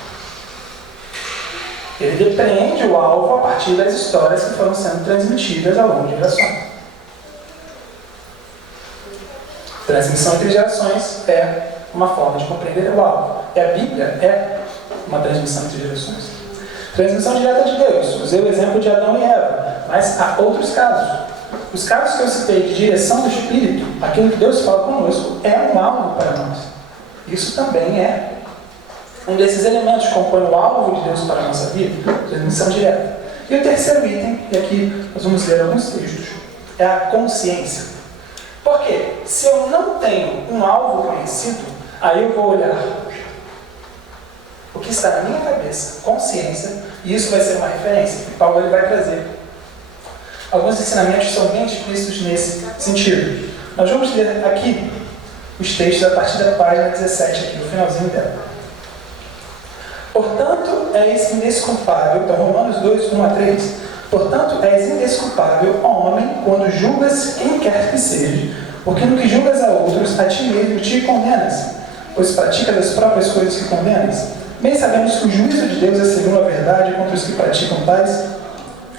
Ele depreende o alvo a partir das histórias que foram sendo transmitidas ao longo de gerações. Transmissão entre gerações é uma forma de compreender o alvo. E a Bíblia é uma transmissão entre gerações. Transmissão direta de Deus. Usei o exemplo de Adão e Eva, mas há outros casos. Os casos que eu citei de direção do Espírito, aquilo que Deus fala conosco, é um alvo para nós. Isso também é um desses elementos que compõe o alvo de Deus para a nossa vida, transmissão direta. E o terceiro item, e aqui nós vamos ler alguns textos, é a consciência. Por quê? Se eu não tenho um alvo conhecido, aí eu vou olhar o que está na minha cabeça, consciência, e isso vai ser uma referência. E Paulo ele vai trazer alguns ensinamentos que são bem explícitos nesse sentido. Nós vamos ler aqui os textos a partir da página 17, aqui no finalzinho dela. Portanto, és indesculpável, então Romanos 2, 1 a 3. Portanto, és indesculpável, ó homem, quando julgas quem quer que seja, porque no que julgas a outros, a ti mesmo te condenas, pois praticas as próprias coisas que condenas. Bem sabemos que o juízo de Deus é segundo a verdade contra os que praticam tais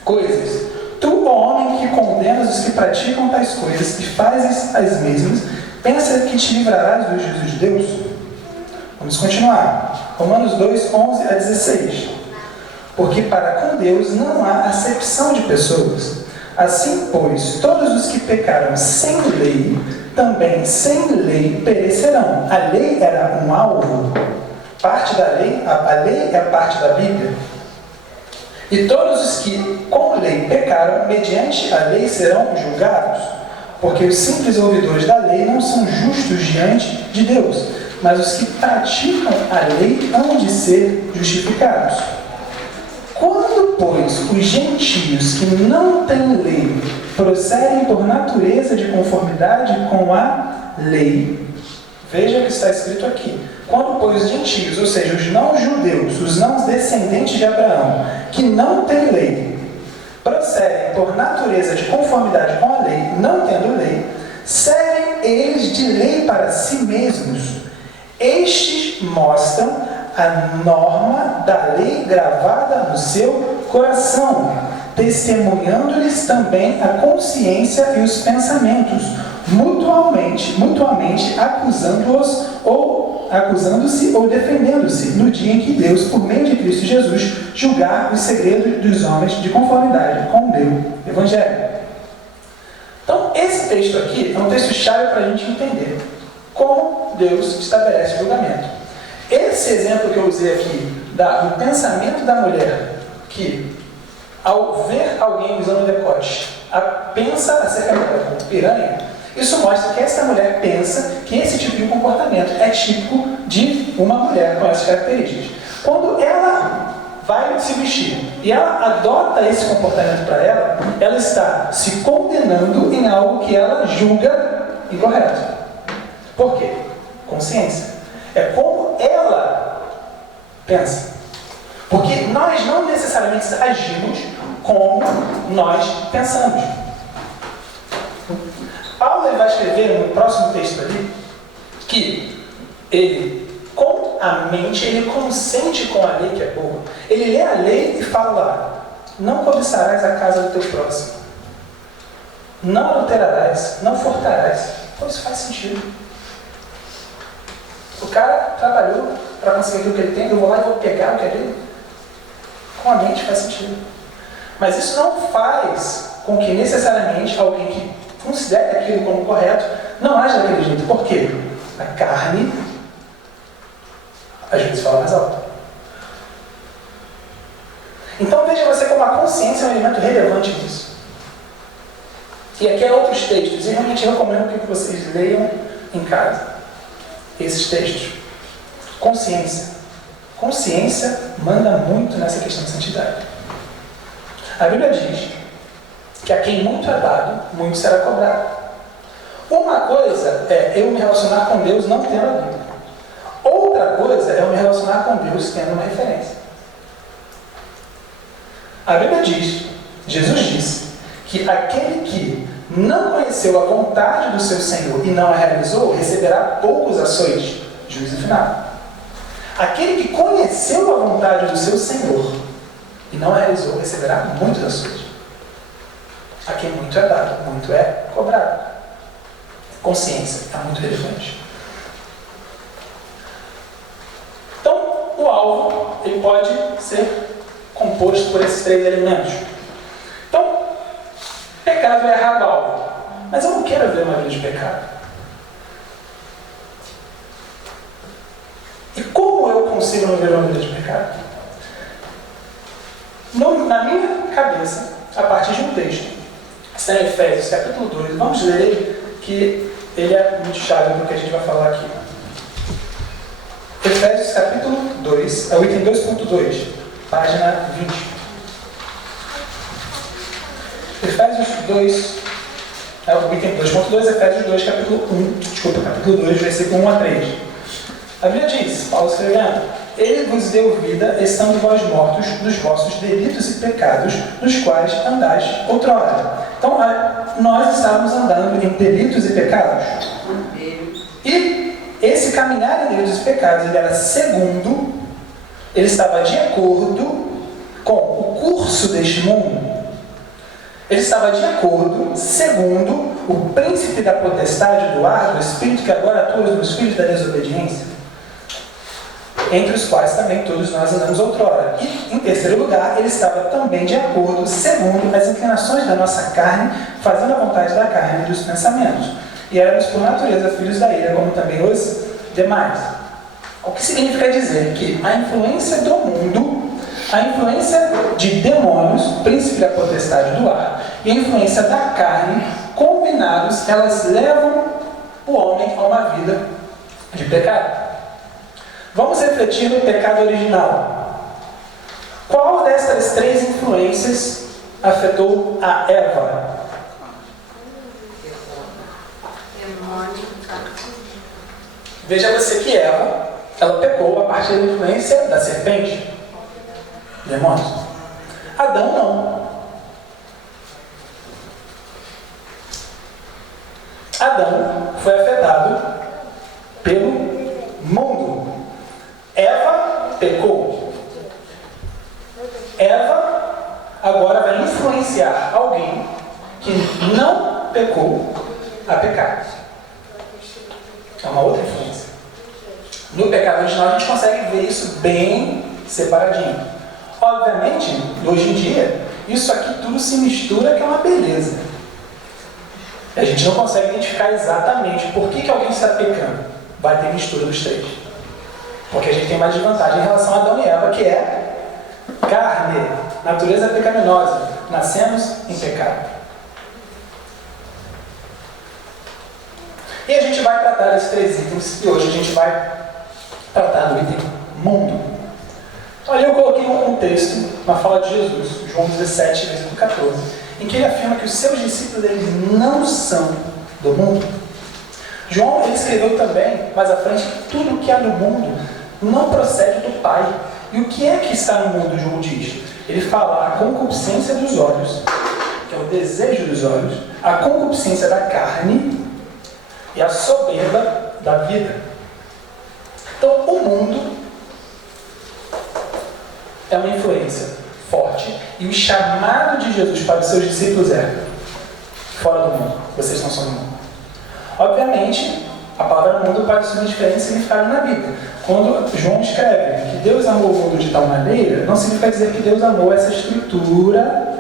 coisas. Tu, ó homem, que condenas os que praticam tais coisas e fazes as mesmas, pensa que te livrarás do juízo de Deus? Vamos continuar. Romanos 2, 11 a 16. Porque para com Deus não há acepção de pessoas. Assim, pois, todos os que pecaram sem lei, também sem lei perecerão. A lei era um alvo. Parte da lei, a lei é parte da Bíblia. E todos os que com lei pecaram, mediante a lei serão julgados. Porque os simples ouvidores da lei não são justos diante de Deus, mas os que praticam a lei hão de ser justificados. Quando, pois, os gentios que não têm lei procedem por natureza de conformidade com a lei, veja o que está escrito aqui. Quando, pois, os gentios, ou seja, os não-judeus, os não-descendentes de Abraão, que não têm lei, procedem por natureza de conformidade com a lei, não tendo lei, servem eles de lei para si mesmos. Estes mostram a norma da lei gravada no seu coração, testemunhando-lhes também a consciência e os pensamentos, mutuamente acusando-se ou defendendo-se, no dia em que Deus, por meio de Cristo Jesus, julgar os segredos dos homens de conformidade com o meu Evangelho. Então, esse texto aqui é um texto-chave para a gente entender como Deus estabelece o julgamento. Esse exemplo que eu usei aqui, do pensamento da mulher, que ao ver alguém usando decote, pensa acerca dela como piranha, Isso mostra que essa mulher pensa que esse tipo de comportamento é típico de uma mulher com essas características. Quando ela vai se vestir e ela adota esse comportamento para ela, ela está se condenando em algo que ela julga incorreto. Por quê? Consciência. É como ela pensa. Porque nós não necessariamente agimos como nós pensamos. Paulo ele vai escrever no próximo texto ali que ele, com a mente, ele consente com a lei que é boa. Ele lê a lei e fala lá: não cobiçarás a casa do teu próximo, não adulterarás, não furtarás. Pô, isso faz sentido. O cara trabalhou para conseguir o que ele tem, eu vou lá e vou pegar o que é dele. Com a mente faz sentido. Mas isso não faz com que necessariamente alguém que considere aquilo como correto não age daquele jeito. Por quê? A carne às vezes fala mais alto. Então veja você como a consciência é um elemento relevante nisso. E aqui é outros textos, e realmente recomendo que vocês leiam em casa esses textos. Consciência. Consciência manda muito nessa questão de santidade. A Bíblia diz que a quem muito é dado, muito será cobrado. Uma coisa é eu me relacionar com Deus não tendo a Bíblia. Outra coisa é eu me relacionar com Deus tendo uma referência. A Bíblia diz, Jesus disse, que aquele que não conheceu a vontade do seu Senhor e não a realizou, receberá poucos açoites, juízo final. Aquele que conheceu a vontade do seu Senhor e não a realizou, receberá muitos açoites. A quem muito é dado, muito é cobrado. Consciência é muito relevante. Então, o alvo ele pode ser composto por esses três elementos. Então, pecado é errado alvo. Mas eu não quero ver uma vida de pecado. E como eu consigo não ver uma vida de pecado? Na minha cabeça, a partir de um texto, está em Efésios, capítulo 2, vamos ler ele, que ele é muito chave para o que a gente vai falar aqui. Efésios, capítulo 2, é o item 2.2, página 20. Efésios 2, é o item 2.2, Efésios 2, capítulo 2, versículo 1 a 3. A Bíblia diz, Paulo escrevendo: Ele vos deu vida, estando vós mortos nos vossos delitos e pecados, nos quais andais outrora. Então, nós estávamos andando em delitos e pecados. E esse caminhar em delitos e pecados, ele era segundo, ele estava de acordo com o curso deste mundo. Ele estava de acordo, segundo, o príncipe da potestade do ar, do espírito que agora atua nos filhos da desobediência, entre os quais também todos nós andamos outrora. E, em terceiro lugar, ele estava também de acordo, segundo as inclinações da nossa carne, fazendo a vontade da carne e dos pensamentos. E éramos, por natureza, filhos da ira, como também os demais. O que significa dizer que a influência do mundo, a influência de demônios, príncipe da potestade do ar, e a influência da carne, combinados, elas levam o homem a uma vida de pecado. Vamos refletir no pecado original. Qual dessas três influências afetou a Eva? Veja você que Eva, ela pecou a partir da influência da serpente. Demônios. Adão não. Adão foi afetado pelo mundo. Eva pecou. Eva agora vai influenciar alguém que não pecou a pecar. É uma outra influência. No pecado original a gente consegue ver isso bem separadinho. Obviamente, hoje em dia, isso aqui tudo se mistura, que é uma beleza. A gente não consegue identificar exatamente por que alguém está pecando. Vai ter mistura dos três. Porque a gente tem uma desvantagem em relação a Adão e Eva, que é carne, natureza pecaminosa. Nascemos em pecado. E a gente vai tratar desses 3 itens, e hoje a gente vai tratar do item mundo. Então, ali eu coloquei um texto, uma fala de Jesus, João 17, versículo 14, em que ele afirma que os seus discípulos eles não são do mundo. João ele escreveu também, mais à frente, que tudo que há no mundo não procede do Pai. E o que é que está no mundo, João diz? Ele fala a concupiscência dos olhos, que é o desejo dos olhos, a concupiscência da carne e a soberba da vida. Então, o mundo é uma influência forte e o chamado de Jesus para os seus discípulos é fora do mundo, vocês não são do mundo. Obviamente, a palavra mundo pode assumir diferentes significados na Bíblia. Quando João escreve que Deus amou o mundo de tal maneira, não significa dizer que Deus amou essa estrutura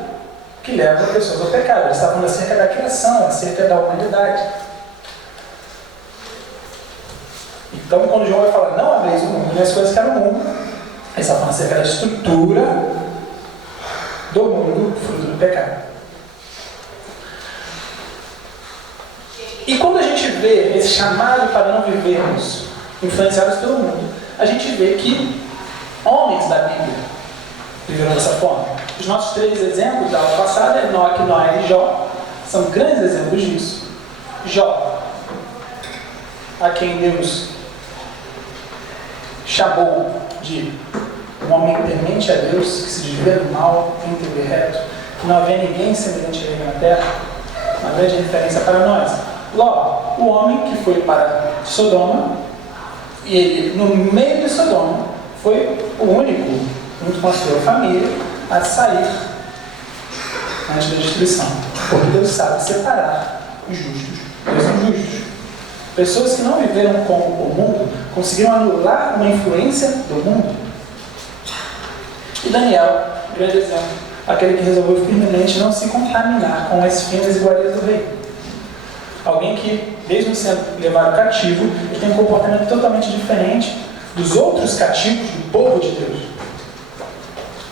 que leva pessoas ao pecado. Ele está falando acerca da criação, acerca da humanidade. Então, quando João vai falar, não ameis o mundo, nem as coisas que há no mundo, ele está falando acerca da estrutura do mundo, fruto do pecado. E quando a gente vê esse chamado para não vivermos influenciados pelo mundo, a gente vê que homens da Bíblia viveram dessa forma. Os nossos 3 exemplos da aula passada, Enoque, Noé e Jó, são grandes exemplos disso. Jó, a quem Deus chamou de um homem temente a Deus, que se desvia do mal, íntegro e reto, que não havia ninguém semelhante a ele na terra, uma grande referência para nós. Ló, o homem que foi para Sodoma, e ele, no meio de Sodoma, foi o único, junto com a sua família, a sair antes da destruição. Porque Deus sabe separar os justos dos injustos. Pessoas que não viveram com o mundo conseguiram anular uma influência do mundo. E Daniel, grande exemplo, aquele que resolveu firmemente não se contaminar com as finas iguarias do rei. Alguém que, mesmo sendo levado cativo, ele tem um comportamento totalmente diferente dos outros cativos do povo de Deus.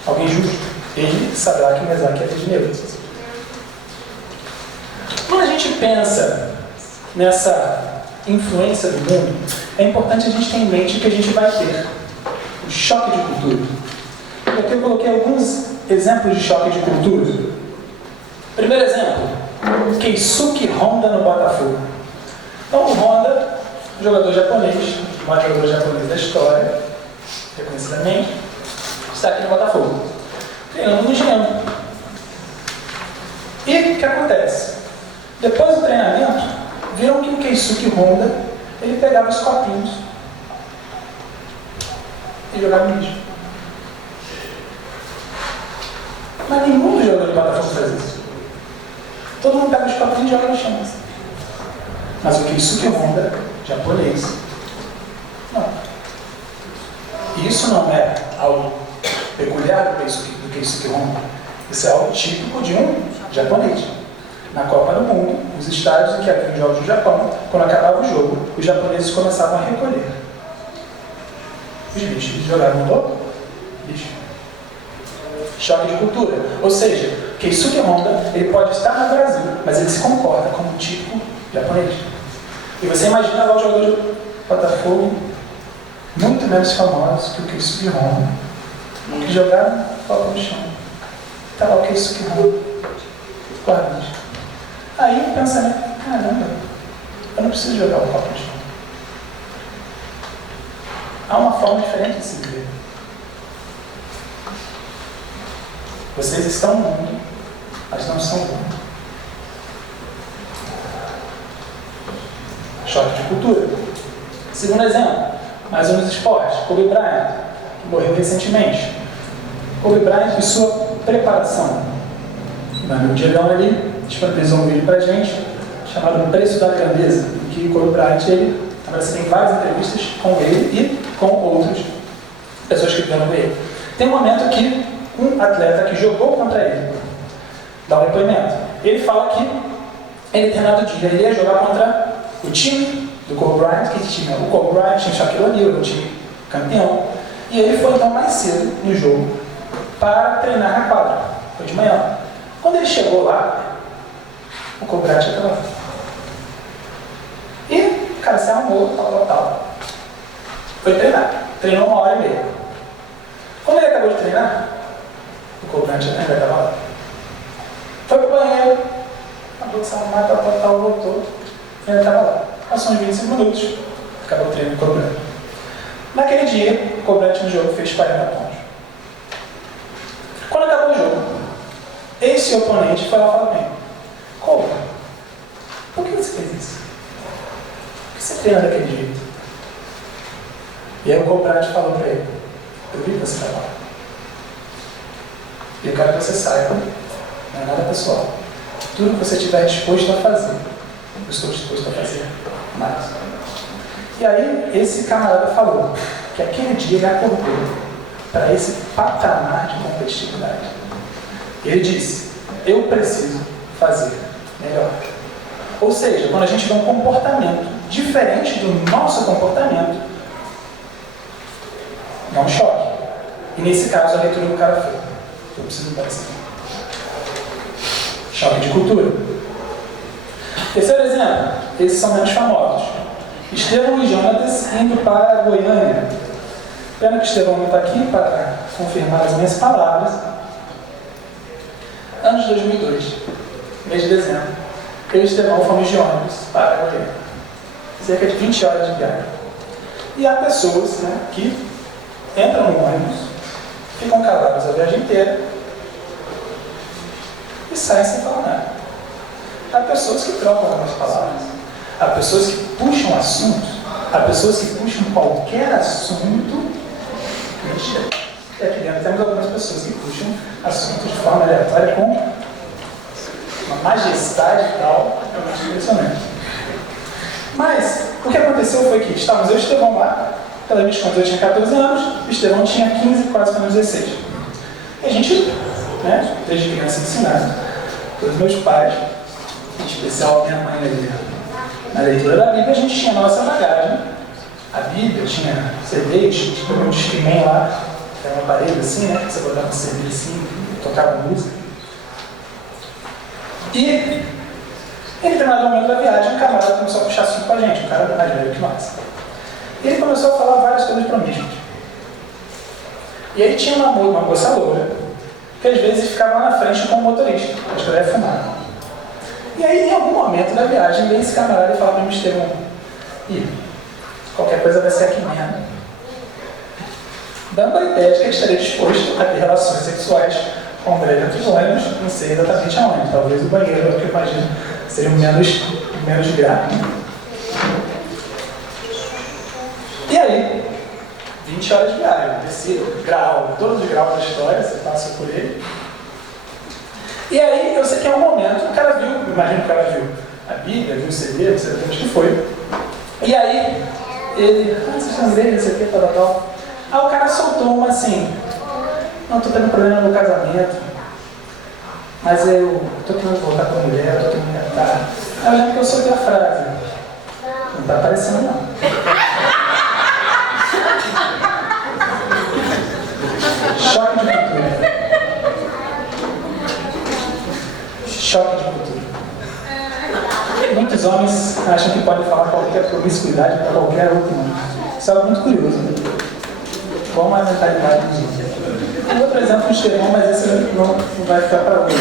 Alguém justo. Ele, Sadraque, Mesaque e Abednego. Quando a gente pensa nessa influência do mundo, é importante a gente ter em mente que a gente vai ter um choque de cultura. Aqui eu coloquei alguns exemplos de choque de cultura. Primeiro exemplo, Keisuke Honda no Botafogo. Então o Honda, jogador japonês, o maior jogador japonês da história, reconhecidamente, está aqui no Botafogo, treinando no Engenhão. E o que acontece? Depois do treinamento, viram que o Keisuke Honda, ele pegava os copinhos e jogava no lixo. Mas nenhum dos jogadores do Botafogo faz isso. Todo mundo pega os copinhos e joga no chão. Mas o Keisuke Honda, japonês, não. Isso não é algo peculiar do Keisuke Honda. Isso é algo típico de um japonês. Na Copa do Mundo, os estádios em que havia jogos do Japão, quando acabava o jogo, os japoneses começavam a recolher os lixos e jogavam no lixo. Choque de cultura. Ou seja, Keisuke Honda, ele pode estar no Brasil, mas ele se comporta como um típico japonês. E você imagina lá o jogador de Botafogo, muito menos famosos que o Keisuke Honda, que jogaram copa no chão. Está lá o Keisuke Honda, guarda. Aí o pensamento, caramba, eu não preciso jogar o copo no chão. Há uma forma diferente de se viver. Vocês estão no mundo, mas não são do mundo. Choque de cultura. Segundo exemplo, mais um dos esportes, Kobe Bryant, que morreu recentemente. Kobe Bryant e sua preparação. O Diegão ali disponibilizou um vídeo pra gente, chamado O Preço da Grandeza, em que o Kobe Bryant, você tem várias entrevistas com ele e com outras pessoas que viram ele. Tem um momento que um atleta que jogou contra ele dá um depoimento. Ele fala que em determinado dia ele ia jogar contra o time do Kobe Bryant, que tinha o Kobe Bryant, tinha o Shaquille O'Neal, o time campeão. E ele foi então mais cedo no jogo para treinar na quadra. Foi de manhã. Quando ele chegou lá, o Kobe Bryant estava lá. E o cara se arrumou, tal. Foi treinar. Treinou 1h30. Quando ele acabou de treinar, o cobrante ainda estava lá. Foi pro banheiro, acabou de se arrumar, tal, voltou. E ainda estava lá. Passou uns 25 minutos, acabou o treino cobrando. Naquele dia, o cobrante no jogo fez 40 pontos. Quando acabou o jogo, esse oponente foi lá falar para mim: Cobra, por que você fez isso? Por que você treina daquele jeito? E aí o cobrante falou para ele: eu vi que você estava lá. E eu quero que você saiba, não é nada pessoal. Tudo que você estiver disposto a fazer, eu estou disposto a fazer mais. E aí esse camarada falou que aquele dia ele acordou para esse patamar de competitividade. Ele disse: eu preciso fazer melhor. Ou seja, quando a gente vê um comportamento diferente do nosso comportamento, dá um choque. E nesse caso a leitura do cara foi: eu preciso parecer. Choque de cultura. Terceiro exemplo, esses são menos famosos. Estevão e Jonatas indo para Goiânia. Pena que Estevão não está aqui para confirmar as minhas palavras. Ano de 2002, mês de dezembro, eu e Estevão fomos de ônibus para Goiânia. Cerca de 20 horas de viagem. E há pessoas, né, que entram no ônibus, ficam caladas a viagem inteira e saem sem falar nada. Há pessoas que trocam algumas palavras. Há pessoas que puxam assuntos. Há pessoas que puxam qualquer assunto. E aqui dentro temos algumas pessoas que puxam assuntos de forma aleatória com uma majestade e tal. É muito impressionante. Mas o que aconteceu foi que estávamos eu e Estevão lá. Pela minha conta eu tinha 14 anos, o Estevão tinha 15, quase para 16. E a gente, né, desde criança ensinado, todos meus pais, em especial minha mãe ali, na leitura da Bíblia, a gente tinha a nossa bagagem. A Bíblia tinha CDs, tinha um Discman lá, que era um aparelho assim, né, que você botava um CD assim, tocava música. E em determinado momento da viagem, um camarada começou a puxar assunto com a gente, um cara mais velho que nós. E ele começou a falar várias coisas promíscuas. E aí tinha uma moça loura, que às vezes ficava lá na frente com o motorista, acho que ela ia fumar. E aí, em algum momento da viagem, vem esse camarada e fala para mim: Estevão, qualquer coisa vai ser aqui mesmo. Dando a ideia de que ele estaria disposto a ter relações sexuais com mulher dentro do ônibus, não sei exatamente aonde, talvez o banheiro, é o que eu imagino, seria menos grave. E aí, 20 horas de viagem, descido, grau, todos os graus da história, você passa por ele. E aí, eu sei que em um momento, o cara viu, imagino que o cara viu a Bíblia, viu o CD, não sei o que foi. E aí, ele, vocês estão vendo, não sei o que, tal. Aí o cara soltou uma assim: não, estou tendo problema no casamento, mas eu estou querendo voltar com a mulher, estou querendo me catar. Aí eu lembro que eu soltei a frase: não está aparecendo não. Choque de cultura. Choque de cultura. Muitos homens acham que podem falar qualquer promiscuidade para qualquer outro homem. Isso é algo muito curioso, né? Como a mentalidade dos homens. Outro exemplo de Estevão, mas esse não vai ficar para hoje.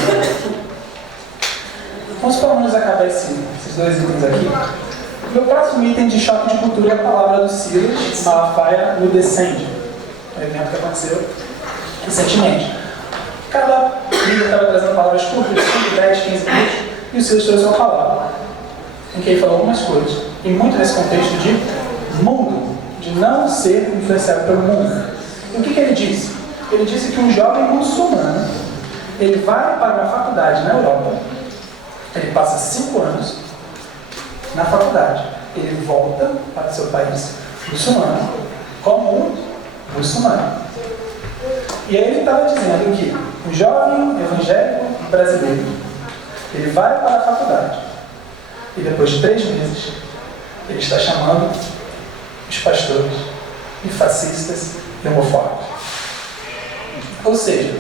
Vamos pelo menos acabar esses dois itens aqui. Meu próximo item de choque de cultura é a palavra do Silas Malafaia no Descende. Um evento que aconteceu recentemente. Cada líder estava trazendo palavras curtas, de 5, 10, 15 minutos, e o Silas trouxe uma palavra, em que ele falou algumas coisas. E muito nesse contexto de mundo, de não ser influenciado pelo mundo. E o que ele disse? Ele disse que um jovem muçulmano, ele vai para uma faculdade na Europa, ele passa 5 anos na faculdade, ele volta para o seu país muçulmano, como um muçulmano. E aí ele estava dizendo que o jovem evangélico brasileiro, ele vai para a faculdade e depois de 3 meses ele está chamando os pastores de fascistas e homofóbicos. Ou seja,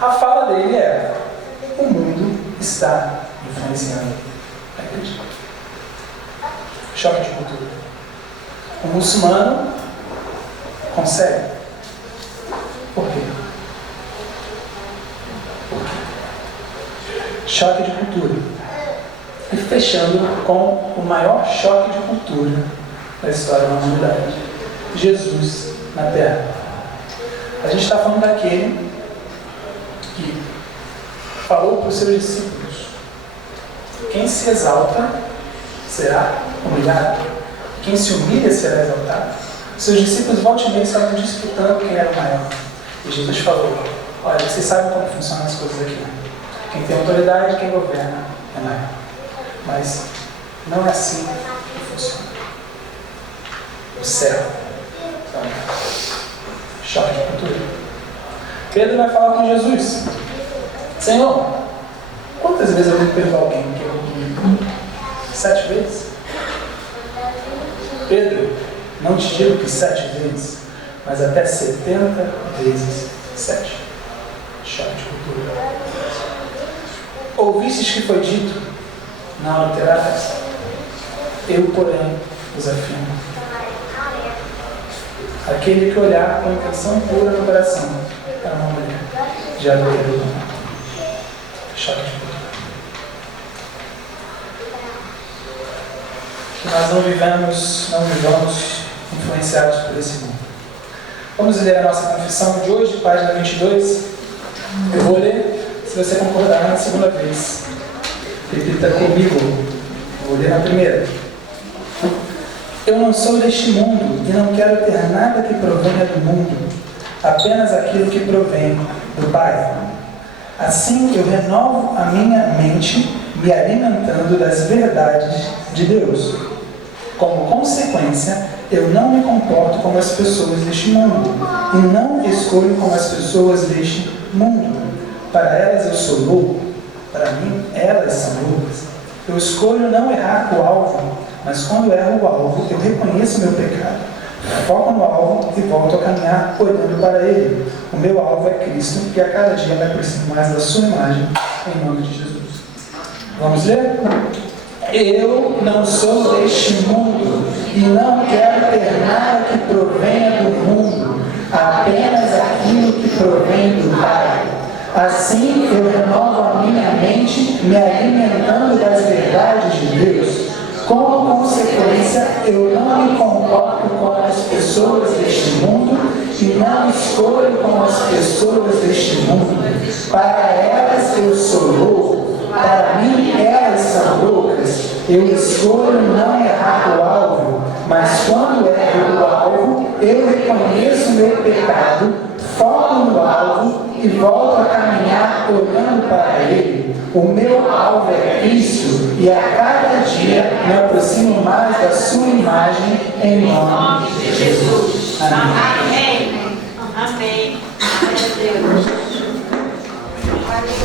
a fala dele é: o mundo está influenciando a igreja. Choque de cultura. O muçulmano consegue. Por quê? Choque de cultura. E fechando com o maior choque de cultura da história da humanidade. Jesus na Terra. A gente está falando daquele que falou para os seus discípulos: quem se exalta será humilhado, quem se humilha será exaltado. Seus discípulos volta e meia estavam disputando quem era o maior. E Jesus falou: olha, vocês sabem como funcionam as coisas aqui. Quem tem autoridade, quem governa é maior. Mas não é assim que funciona. O céu. Então, choque de cultura. Pedro vai falar com Jesus: Senhor, quantas vezes eu tenho que perdoar alguém que eu comigo? 7 vezes? Pedro, não te digo que 7 vezes, mas até 70 vezes 7. Choque de cultura. Ouvistes que foi dito: não adulterarás. Eu, porém, vos afirmo: aquele que olhar com intenção pura no coração para uma mulher, já adulterou. Choque de cultura. Que nós não vivamos influenciados por esse mundo. Vamos ler a nossa confissão de hoje, página 22. Eu vou ler, se você concordar, na segunda vez. Repita comigo. Vou ler na primeira. Eu não sou deste mundo e não quero ter nada que provenha do mundo, apenas aquilo que provém do Pai. Assim eu renovo a minha mente, me alimentando das verdades de Deus. Como consequência, eu não me comporto como as pessoas deste mundo e não escolho como as pessoas deste mundo. Para elas eu sou louco, para mim elas são loucas. Eu escolho não errar o alvo, mas quando erro o alvo, eu reconheço meu pecado, foco no alvo e volto a caminhar olhando para ele. O meu alvo é Cristo e a cada dia me aproximo mais da sua imagem, em nome de Jesus. Vamos ler? Eu não sou deste mundo e não quero ter nada que provenha do mundo, apenas aquilo que provém do Pai. Assim eu renovo a minha mente, me alimentando das verdades de Deus. Como consequência, eu não me comporto como as pessoas deste mundo e não escolho como as pessoas deste mundo. Para elas eu sou louco, para mim elas são loucas. Eu escolho não errar o alvo, mas quando erro o alvo, eu reconheço meu pecado, foco no alvo e volto a caminhar olhando para ele. O meu alvo é Cristo e a cada dia me aproximo mais da sua imagem, em nome de Jesus. Amém. Amém. Amém. Amém.